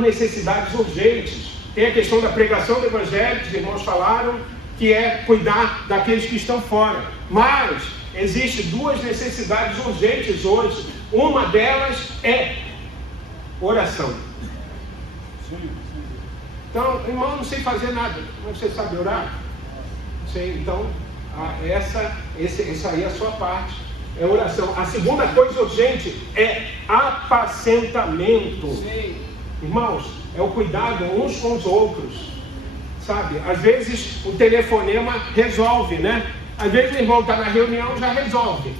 necessidades urgentes. Tem a questão da pregação do Evangelho, que os irmãos falaram, que é cuidar daqueles que estão fora. Mas existem duas necessidades urgentes hoje. Uma delas é oração. Então, irmão, não sei fazer nada. Você sabe orar? Não sei, então, essa aí é a sua parte. É oração. A segunda coisa urgente é apacentamento. Irmãos, é o cuidado uns com os outros. sabe? Às vezes o telefonema resolve, né? Às vezes o irmão está na reunião, já resolve.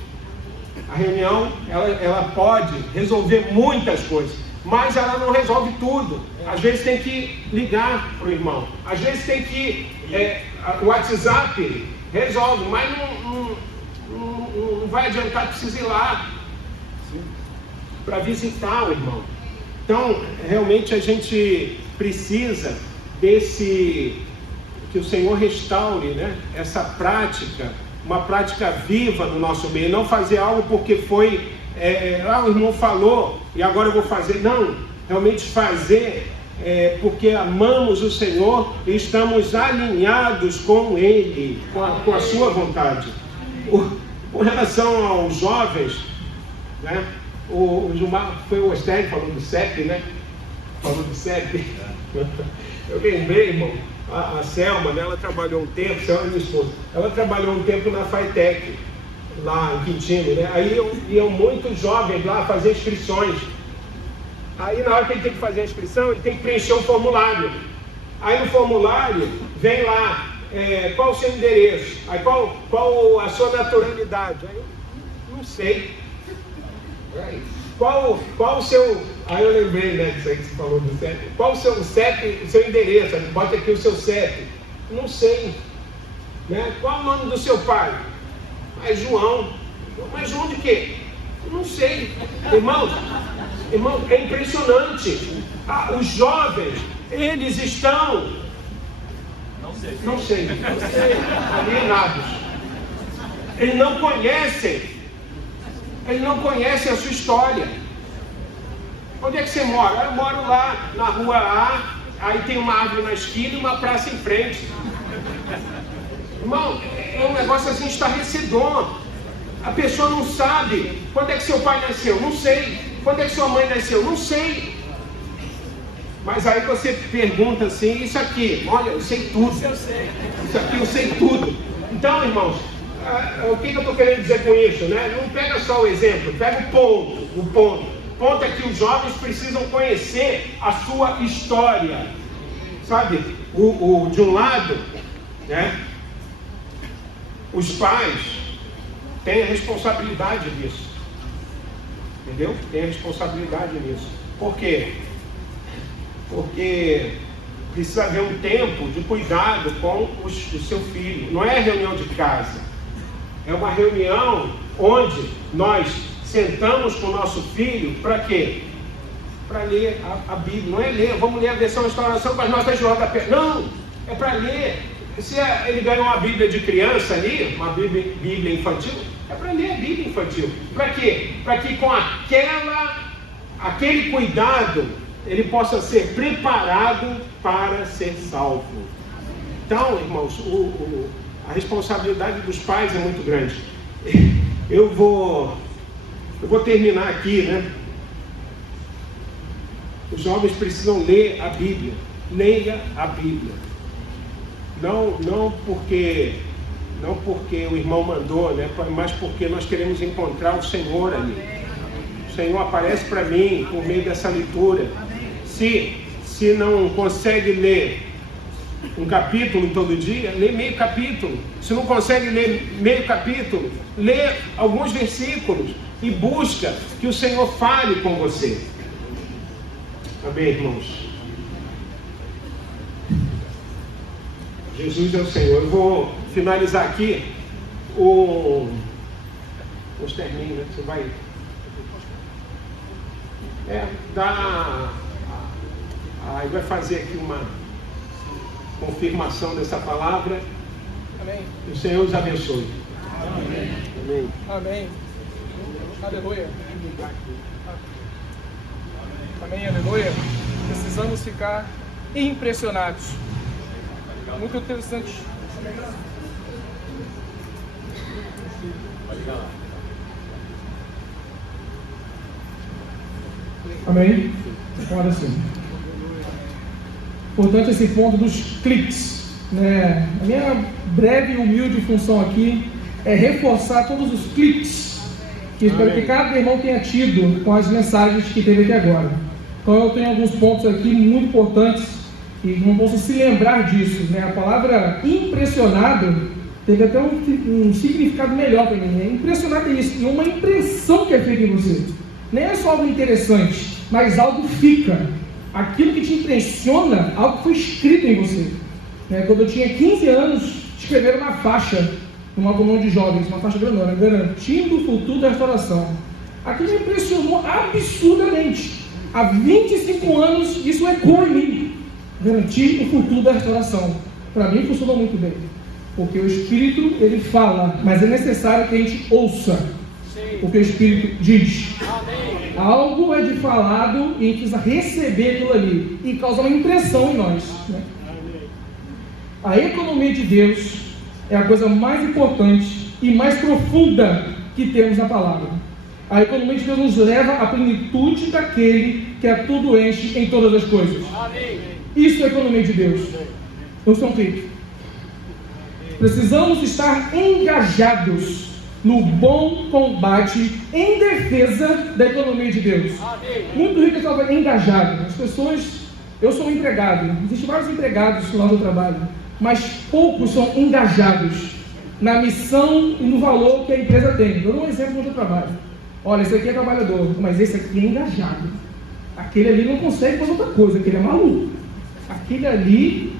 A reunião, ela pode resolver muitas coisas, mas ela não resolve tudo. Às vezes tem que ligar para o irmão. Às vezes tem que... o WhatsApp resolve, mas não vai adiantar, precisa ir lá para visitar o irmão. Então, realmente a gente precisa que o Senhor restaure, né, essa prática, uma prática viva no nosso meio, não fazer algo porque foi, o irmão falou e agora eu vou fazer. Não, realmente fazer porque amamos o Senhor e estamos alinhados com Ele, com a sua vontade. Com relação aos jovens, né, o Gilmar, foi o Esther que falou do CEP, né? Falou do CEP. Eu lembrei, irmão, a Selma, né, ela trabalhou um tempo, Selma é minha esposa, ela trabalhou um tempo na FATEC, lá em Quintino, né? Aí iam muitos jovens lá fazer inscrições. Aí na hora que ele tem que fazer a inscrição, ele tem que preencher um formulário. Aí no formulário vem lá, qual o seu endereço? Aí qual a sua naturalidade? Aí eu não sei. Qual o seu... Aí eu lembrei, né, disso aí que você falou do CEP. Qual o seu CEP, o seu endereço? Bota aqui o seu CEP. Não sei. Né? Qual o nome do seu pai? É João. Mas João de quê? Não sei. Irmão, é impressionante. Os jovens, eles estão... Não sei. Alienados. Eles não conhecem a sua história. Onde é que você mora? Eu moro lá na rua A, aí tem uma árvore na esquina e uma praça em frente. Irmão, é um negócio assim estarrecedor. A pessoa não sabe quando é que seu pai nasceu, não sei. Quando é que sua mãe nasceu, não sei. Mas aí você pergunta assim, isso aqui, olha, eu sei tudo. Isso aqui eu sei tudo. Então, irmãos, o que eu estou querendo dizer com isso, né? Não pega só o exemplo, pega o ponto. O ponto é que os jovens precisam conhecer a sua história. Sabe, de um lado, né, os pais têm a responsabilidade disso. Entendeu? Tem a responsabilidade nisso. Por quê? Porque precisa haver um tempo de cuidado com o seu filho. Não é reunião de casa. É uma reunião onde nós sentamos com o nosso filho para quê? Para ler a Bíblia. Não é ler, vamos ler a versão restauração com as nossas rodapés. Não, é para ler. Se ele ganhou uma Bíblia de criança ali, uma Bíblia infantil, é para ler a Bíblia infantil. Para quê? Para que com aquele cuidado ele possa ser preparado para ser salvo. Então, irmãos, a responsabilidade dos pais é muito grande. Eu vou terminar aqui, né? Os jovens precisam ler a Bíblia. Leia a Bíblia. Não porque o irmão mandou, né? Mas porque nós queremos encontrar o Senhor ali. O Senhor aparece para mim por meio dessa leitura. Se não consegue ler um capítulo todo dia, lê meio capítulo. Se não consegue ler meio capítulo, lê alguns versículos e busca que o Senhor fale com você. Amém, irmãos? Jesus é o Senhor. Eu vou finalizar aqui os terminhos, né? Você vai aí vai fazer aqui uma confirmação dessa palavra. Amém. O Senhor os abençoe. Amém. Amém. Amém. Aleluia. Amém, aleluia. Precisamos ficar impressionados. Muito interessante. Amém? Agora sim. Importante esse ponto dos cliques, né? A minha breve e humilde função aqui é reforçar todos os cliques que espero que cada irmão tenha tido com as mensagens que teve aqui agora. Então eu tenho alguns pontos aqui muito importantes e não posso se lembrar disso, né? A palavra impressionado teve até um significado melhor para mim, né? Impressionado é isso, e uma impressão que é feita em você. Nem é só algo interessante, mas algo fica. Aquilo que te impressiona, algo foi escrito em você. Né? Quando eu tinha 15 anos, escreveram uma faixa, numa comunhão de jovens, uma faixa grandona, garantindo o futuro da restauração. Aquilo me impressionou absurdamente. Há 25 anos, isso ecoa em mim. Garantir o futuro da restauração. Para mim, funcionou muito bem. Porque o Espírito, ele fala, mas é necessário que a gente ouça o que o Espírito diz. Amém. Algo é de falado e a gente precisa receber aquilo ali e causa uma impressão em nós, né? A economia de Deus é a coisa mais importante e mais profunda que temos na palavra. A economia de Deus nos leva à plenitude daquele que a tudo enche em todas as coisas. Amém. Isso é a economia de Deus. Não são cliques. Precisamos estar engajados no bom combate em defesa da economia de Deus. Amém. Muito rico estava engajado. As pessoas, eu sou um empregado, existem vários empregados no nosso trabalho, mas poucos são engajados na missão e no valor que a empresa tem. Eu dou um exemplo do meu trabalho. Olha, esse aqui é trabalhador, mas esse aqui é engajado. Aquele ali não consegue fazer outra coisa, aquele é maluco. Aquele ali,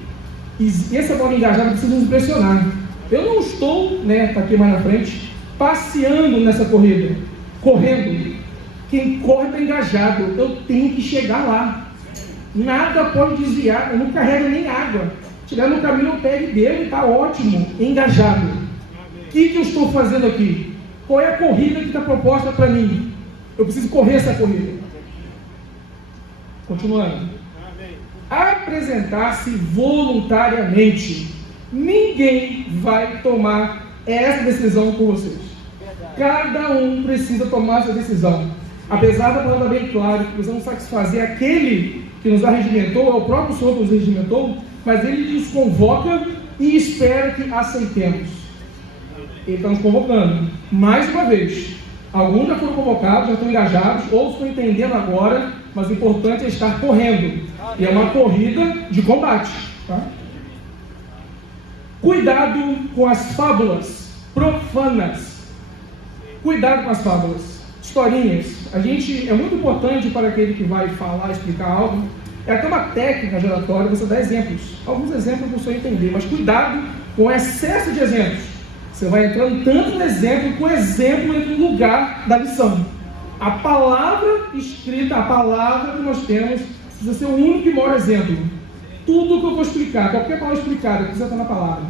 esse agora engajado precisa nos impressionar. Eu não estou, tá aqui mais na frente, passeando nessa corrida, correndo. Quem corre está engajado, eu tenho que chegar lá. Nada pode desviar, eu não carrego nem água. Se tiver no caminho, eu pego dele, está ótimo, engajado. O que eu estou fazendo aqui? Qual é a corrida que está proposta para mim? Eu preciso correr essa corrida. Continuando. Apresentar-se voluntariamente. Ninguém vai tomar essa decisão por vocês. Cada um precisa tomar essa decisão. Apesar da palavra bem clara que precisamos satisfazer aquele que nos arregimentou, é o próprio Senhor que nos arregimentou, mas Ele nos convoca e espera que aceitemos. Ele está nos convocando. Mais uma vez, alguns já foram convocados, já estão engajados, outros estão entendendo agora, mas o importante é estar correndo. E é uma corrida de combate. Tá? Cuidado com as fábulas profanas. Cuidado com as fábulas. Historinhas. É muito importante para aquele que vai falar, explicar algo. É até uma técnica de oratória, você dá exemplos. Alguns exemplos para você entender, mas cuidado com o excesso de exemplos. Você vai entrando tanto no exemplo, que o exemplo entra no lugar da lição. A palavra escrita, a palavra que nós temos, precisa ser o único e maior exemplo. Tudo que eu vou explicar, qualquer palavra explicada, precisa estar na palavra.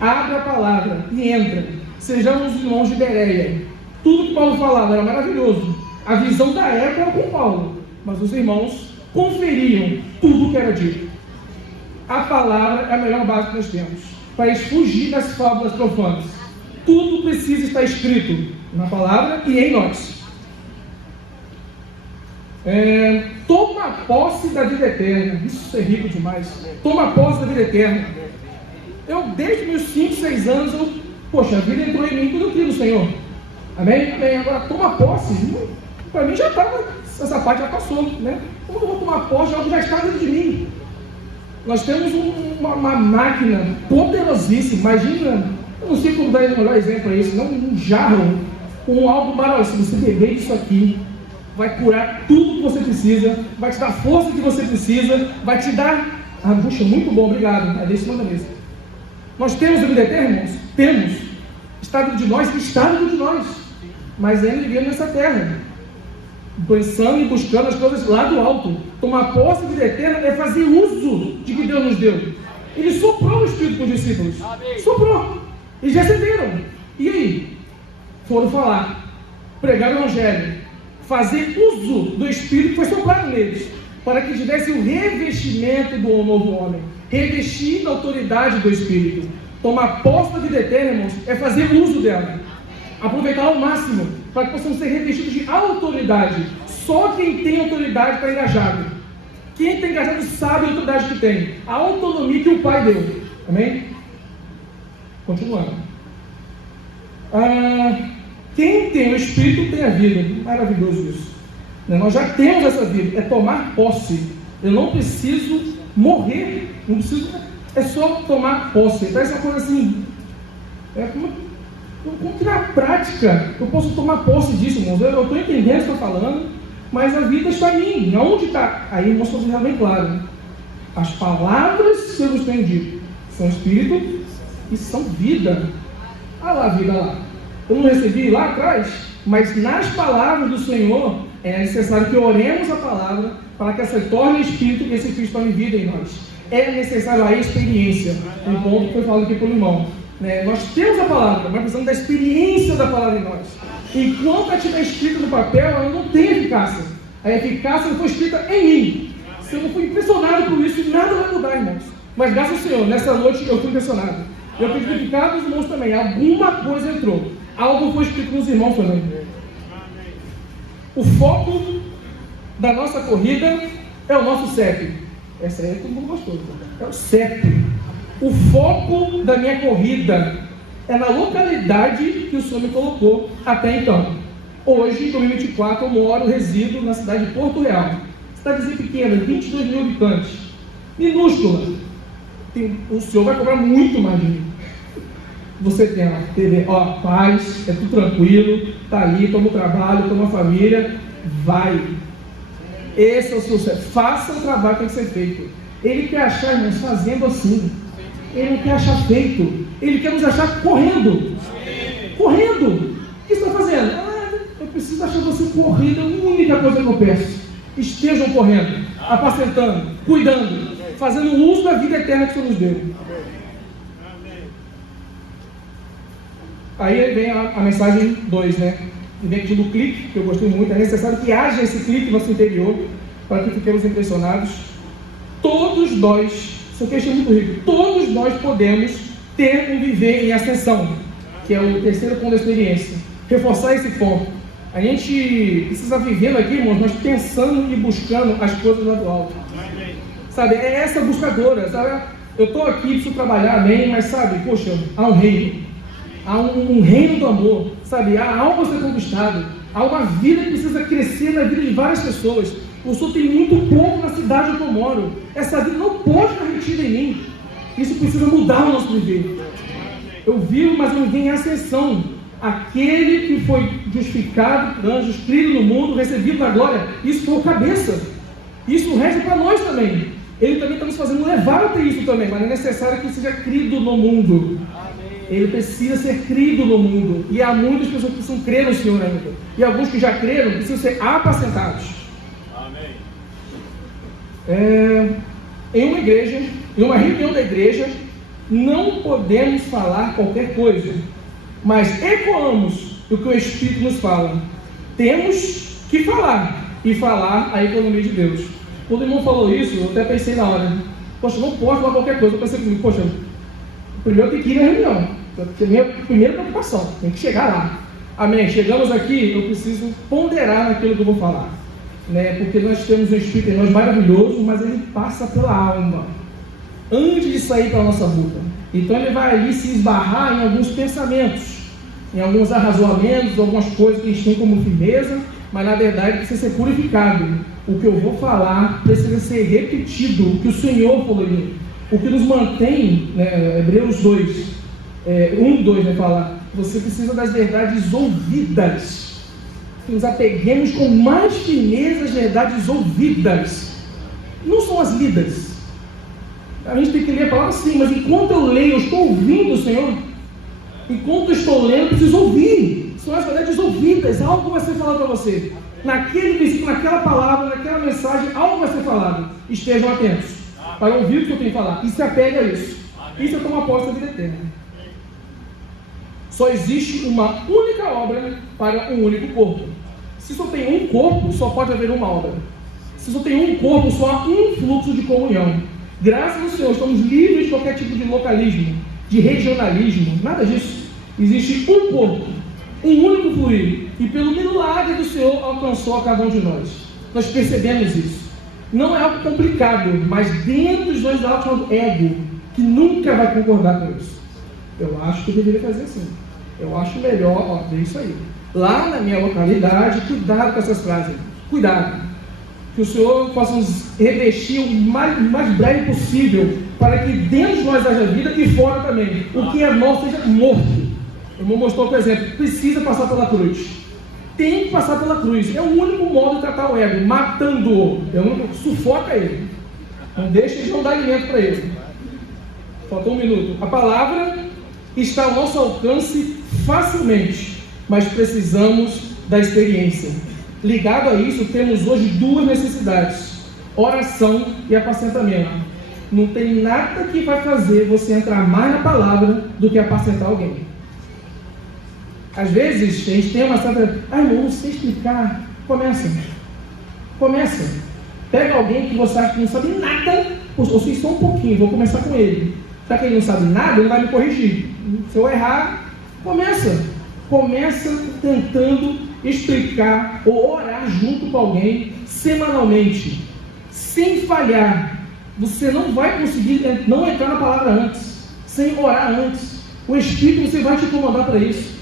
Abre a palavra e entra. Sejamos irmãos de Bereia. Tudo que Paulo falava era maravilhoso. A visão da época era com Paulo, mas os irmãos conferiam tudo o que era dito. A palavra é a melhor base que nós temos para fugir das fábulas profanas. Tudo precisa estar escrito na palavra e em nós. Toma posse da vida eterna. Isso é rico demais. Toma posse da vida eterna. Eu, desde meus 5, 6 anos, a vida entrou em mim, tudo aquilo, Senhor. Amém? Amém. Agora, toma posse. Para mim já estava, essa parte já passou, né? Como eu vou tomar posse, algo já está dentro de mim. Nós temos uma máquina poderosíssima. Imagina, eu não sei como dar o melhor exemplo a isso, não um jarro com algo maravilhoso. Se você beber isso aqui, vai curar tudo que você precisa, vai te dar a força que você precisa, vai te dar... puxa, muito bom, obrigado. Aí deixa em cima da mesa. Nós temos a vida eterna, irmãos? Temos. Está dentro de nós, está dentro de nós. Mas ainda vivemos nessa terra, pensando e buscando as coisas lá do alto. Tomar posse da vida eterna é fazer uso de que Deus nos deu. Ele soprou o Espírito para os discípulos. Amém. Soprou. Eles receberam. E aí? Foram falar, pregar o Evangelho, fazer uso do Espírito que foi soprado neles, para que tivesse o revestimento do novo homem, revestindo a autoridade do Espírito. Tomar posse da vida eterna, irmãos, é fazer uso dela, aproveitar ao máximo, para que possamos ser revestidos de autoridade. Só quem tem autoridade está engajado. Quem está engajado sabe a autoridade que tem, a autonomia que o Pai deu. Amém? Continuando. Quem tem o Espírito tem a vida. Maravilhoso isso. Nós já temos essa vida. É tomar posse. Eu não preciso morrer, não preciso, é só tomar posse. Parece uma coisa assim, como que na prática eu posso tomar posse disso, irmãos? Eu estou entendendo o que está falando, mas a vida está em mim. Aonde está? Aí, irmãos, vamos deixar bem claro, né? As palavras que eu vos tenho dito são espírito e são vida. Ah lá, vida lá. Eu não recebi lá atrás, mas nas palavras do Senhor é necessário que oremos a palavra para que essa se torne espírito e esse espírito torne vida em nós. É necessário a experiência. Um ponto que foi falado aqui pelo irmão. Nós temos a palavra, mas precisamos da experiência da palavra em nós. Enquanto ela estiver escrita no papel, ela não tem eficácia. A eficácia não foi escrita em mim. Se eu não fui impressionado por isso, nada vai mudar, irmãos. Mas graças ao Senhor, nessa noite eu fui impressionado. Eu acredito que cada um dos irmãos também, alguma coisa entrou. Algo foi escrito nos irmãos também. O foco da nossa corrida é o nosso CEP. Essa aí todo mundo gostou. É o CEP. O foco da minha corrida é na localidade que o Senhor me colocou até então. Hoje, em 2024, eu moro, resido na cidade de Porto Real. Cidadezinha pequena, 22 mil habitantes. Minúscula. O Senhor vai cobrar muito mais de mim. Você tem a TV, paz, é tudo tranquilo, tá ali, toma o trabalho, toma a família, vai. Esse é o seu CEP. Faça o trabalho que tem que ser feito. Ele quer achar, irmãos, fazendo assim. Ele não quer achar feito. Ele quer nos achar correndo. Correndo. O que você está fazendo? Eu preciso achar você correndo. É a única coisa que eu peço. Estejam correndo, apacentando, cuidando, fazendo uso da vida eterna que o Senhor nos deu. Aí vem a mensagem 2, né? Vem aqui do clique, que eu gostei muito. É necessário que haja esse clique no nosso interior, para que fiquemos impressionados. Todos nós, isso aqui é muito rico, todos nós podemos ter um viver em ascensão, que é o terceiro ponto da experiência. Reforçar esse ponto. A gente precisa viver aqui, irmãos, nós pensando e buscando as coisas lá do alto. Sabe, é essa buscadora, sabe? Eu estou aqui, preciso trabalhar, amém, mas sabe, poxa, há um reino. Há um reino do amor, sabe? Há algo a ser conquistado. Há uma vida que precisa crescer na vida de várias pessoas. O Senhor tem muito pouco na cidade onde eu moro. Essa vida não pode ficar retida em mim. Isso precisa mudar o nosso viver. Eu vivo, mas eu vivo em ascensão. Aquele que foi justificado por anjos, crido no mundo, recebido na glória, isso foi o cabeça. Isso resta para nós também. Ele também está nos fazendo levar até isso também, mas é necessário que seja crido no mundo. Ele precisa ser crido no mundo. E há muitas pessoas que precisam crer no Senhor ainda. E alguns que já creram precisam ser apacentados. Amém. Em uma igreja, em uma reunião da igreja, não podemos falar qualquer coisa, mas ecoamos o que o Espírito nos fala. Temos que falar, e falar a economia de Deus. Quando o irmão falou isso, eu até pensei na hora, poxa, não posso falar qualquer coisa. Eu pensei comigo, poxa, primeiro tem que ir na reunião. É a minha primeira preocupação, tem que chegar lá. Amém? Chegamos aqui, eu preciso ponderar naquilo que eu vou falar. Porque nós temos um Espírito em nós maravilhoso, mas ele passa pela alma, antes de sair pela nossa boca. Então ele vai ali se esbarrar em alguns pensamentos, em alguns arrazoamentos, algumas coisas que a gente tem como firmeza, mas na verdade precisa ser purificado. O que eu vou falar precisa ser repetido, o que o Senhor falou em mim. O que nos mantém, Hebreus 2, 1:2, fala, você precisa das verdades ouvidas. Que nos apeguemos com mais firmeza às verdades ouvidas. Não são as lidas. A gente tem que ler a palavra sim, mas enquanto eu leio, eu estou ouvindo o Senhor. Enquanto eu estou lendo, eu preciso ouvir. São as verdades ouvidas, algo vai ser falado para você. Naquele princípio, naquela palavra, naquela mensagem, algo vai ser falado. Estejam atentos para ouvir o que eu tenho que falar. E se apega a isso. Isso é tomar posse da vida eterna. Só existe uma única obra para um único corpo. Se só tem um corpo, só pode haver uma obra. Se só tem um corpo, só há um fluxo de comunhão. Graças ao Senhor, estamos livres de qualquer tipo de localismo, de regionalismo, nada disso. Existe um corpo, um único fluir. E pelo milagre do Senhor alcançou a cada um de nós. Nós percebemos isso. Não é algo complicado, mas dentro de nós há algo chamado ego, que nunca vai concordar com isso. Eu acho que eu deveria fazer assim. Eu acho melhor, ver isso aí. Lá na minha localidade, cuidado com essas frases. Cuidado. Que o Senhor possa nos revestir o mais breve possível, para que dentro de nós haja vida e fora também. O que é nosso seja morto. O irmão mostrou, por exemplo, precisa passar pela cruz. Tem que passar pela cruz. É o único modo de tratar o ego, matando-o. Sufoca ele. Não deixa de não dar alimento para ele. Faltou um minuto. A palavra está ao nosso alcance facilmente, mas precisamos da experiência. Ligado a isso, temos hoje duas necessidades: oração e apacentamento. Não tem nada que vai fazer você entrar mais na palavra do que apacentar alguém. Às vezes, a gente tem uma certa... irmão, não sei explicar. Começa. Pega alguém que você acha que não sabe nada. Eu sei só um pouquinho, vou começar com ele. Já que ele não sabe nada, ele vai me corrigir. Se eu errar, começa tentando explicar ou orar junto com alguém semanalmente, sem falhar. Você não vai conseguir não entrar na palavra antes, sem orar antes. O Espírito, você vai te comandar para isso.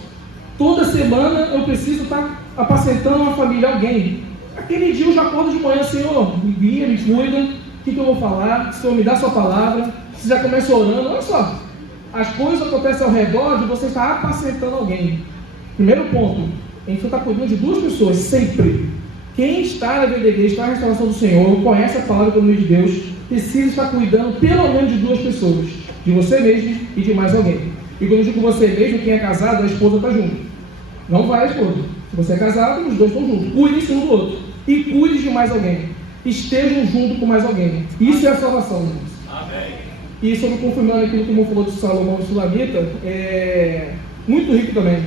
Toda semana eu preciso estar apacentando uma família, alguém. Aquele dia eu já acordo de manhã: Senhor, me guia, me cuida, o que eu vou falar, Senhor, me dá a sua palavra. Você já começa orando. Olha só, as coisas acontecem ao redor de você estar apacentando alguém. Primeiro ponto, a gente está cuidando de duas pessoas, sempre. Quem está na VDG, está na restauração do Senhor, conhece a palavra do nome de Deus, precisa estar cuidando pelo menos de duas pessoas, de você mesmo e de mais alguém. E quando eu digo você mesmo, quem é casado, a esposa está junto. Não vai a esposa. Se você é casado, os dois estão juntos. Cuide-se um do outro. E cuide de mais alguém. Estejam junto com mais alguém. Isso é a salvação, irmãos. Amém. E sobre confirmando aquilo que o irmão falou de Salomão e Sulamita, muito rico também.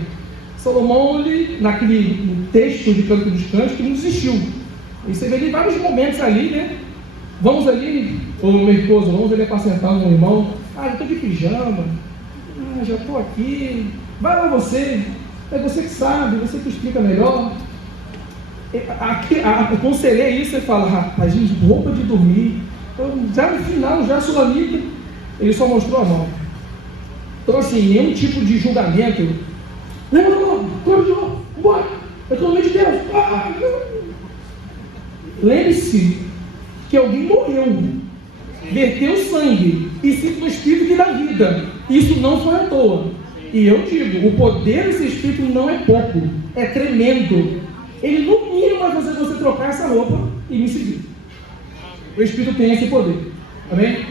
Salomão, ele, naquele texto de Canto dos Cânticos, não desistiu. E você vê ali vários momentos ali, né? Vamos ali, ô meu esposo, vamos ali apacentar um irmão. Eu estou de pijama. Já estou aqui. Vai lá você. É você que sabe, você que explica melhor. Aconselhei isso e fala: rapaz, gente, roupa de dormir. Então, já no final, já Sulamita, ele só mostrou a mão. Então, assim, nenhum tipo de julgamento. Não, bora, eu estou no meio de Deus. Lembre-se que alguém morreu, verteu sangue e sinto no Espírito que dá vida. Isso não foi à toa. E eu digo, o poder desse Espírito não é pouco, é tremendo. Ele no mínimo vai fazer você trocar essa roupa e me seguir. O Espírito tem esse poder. Amém?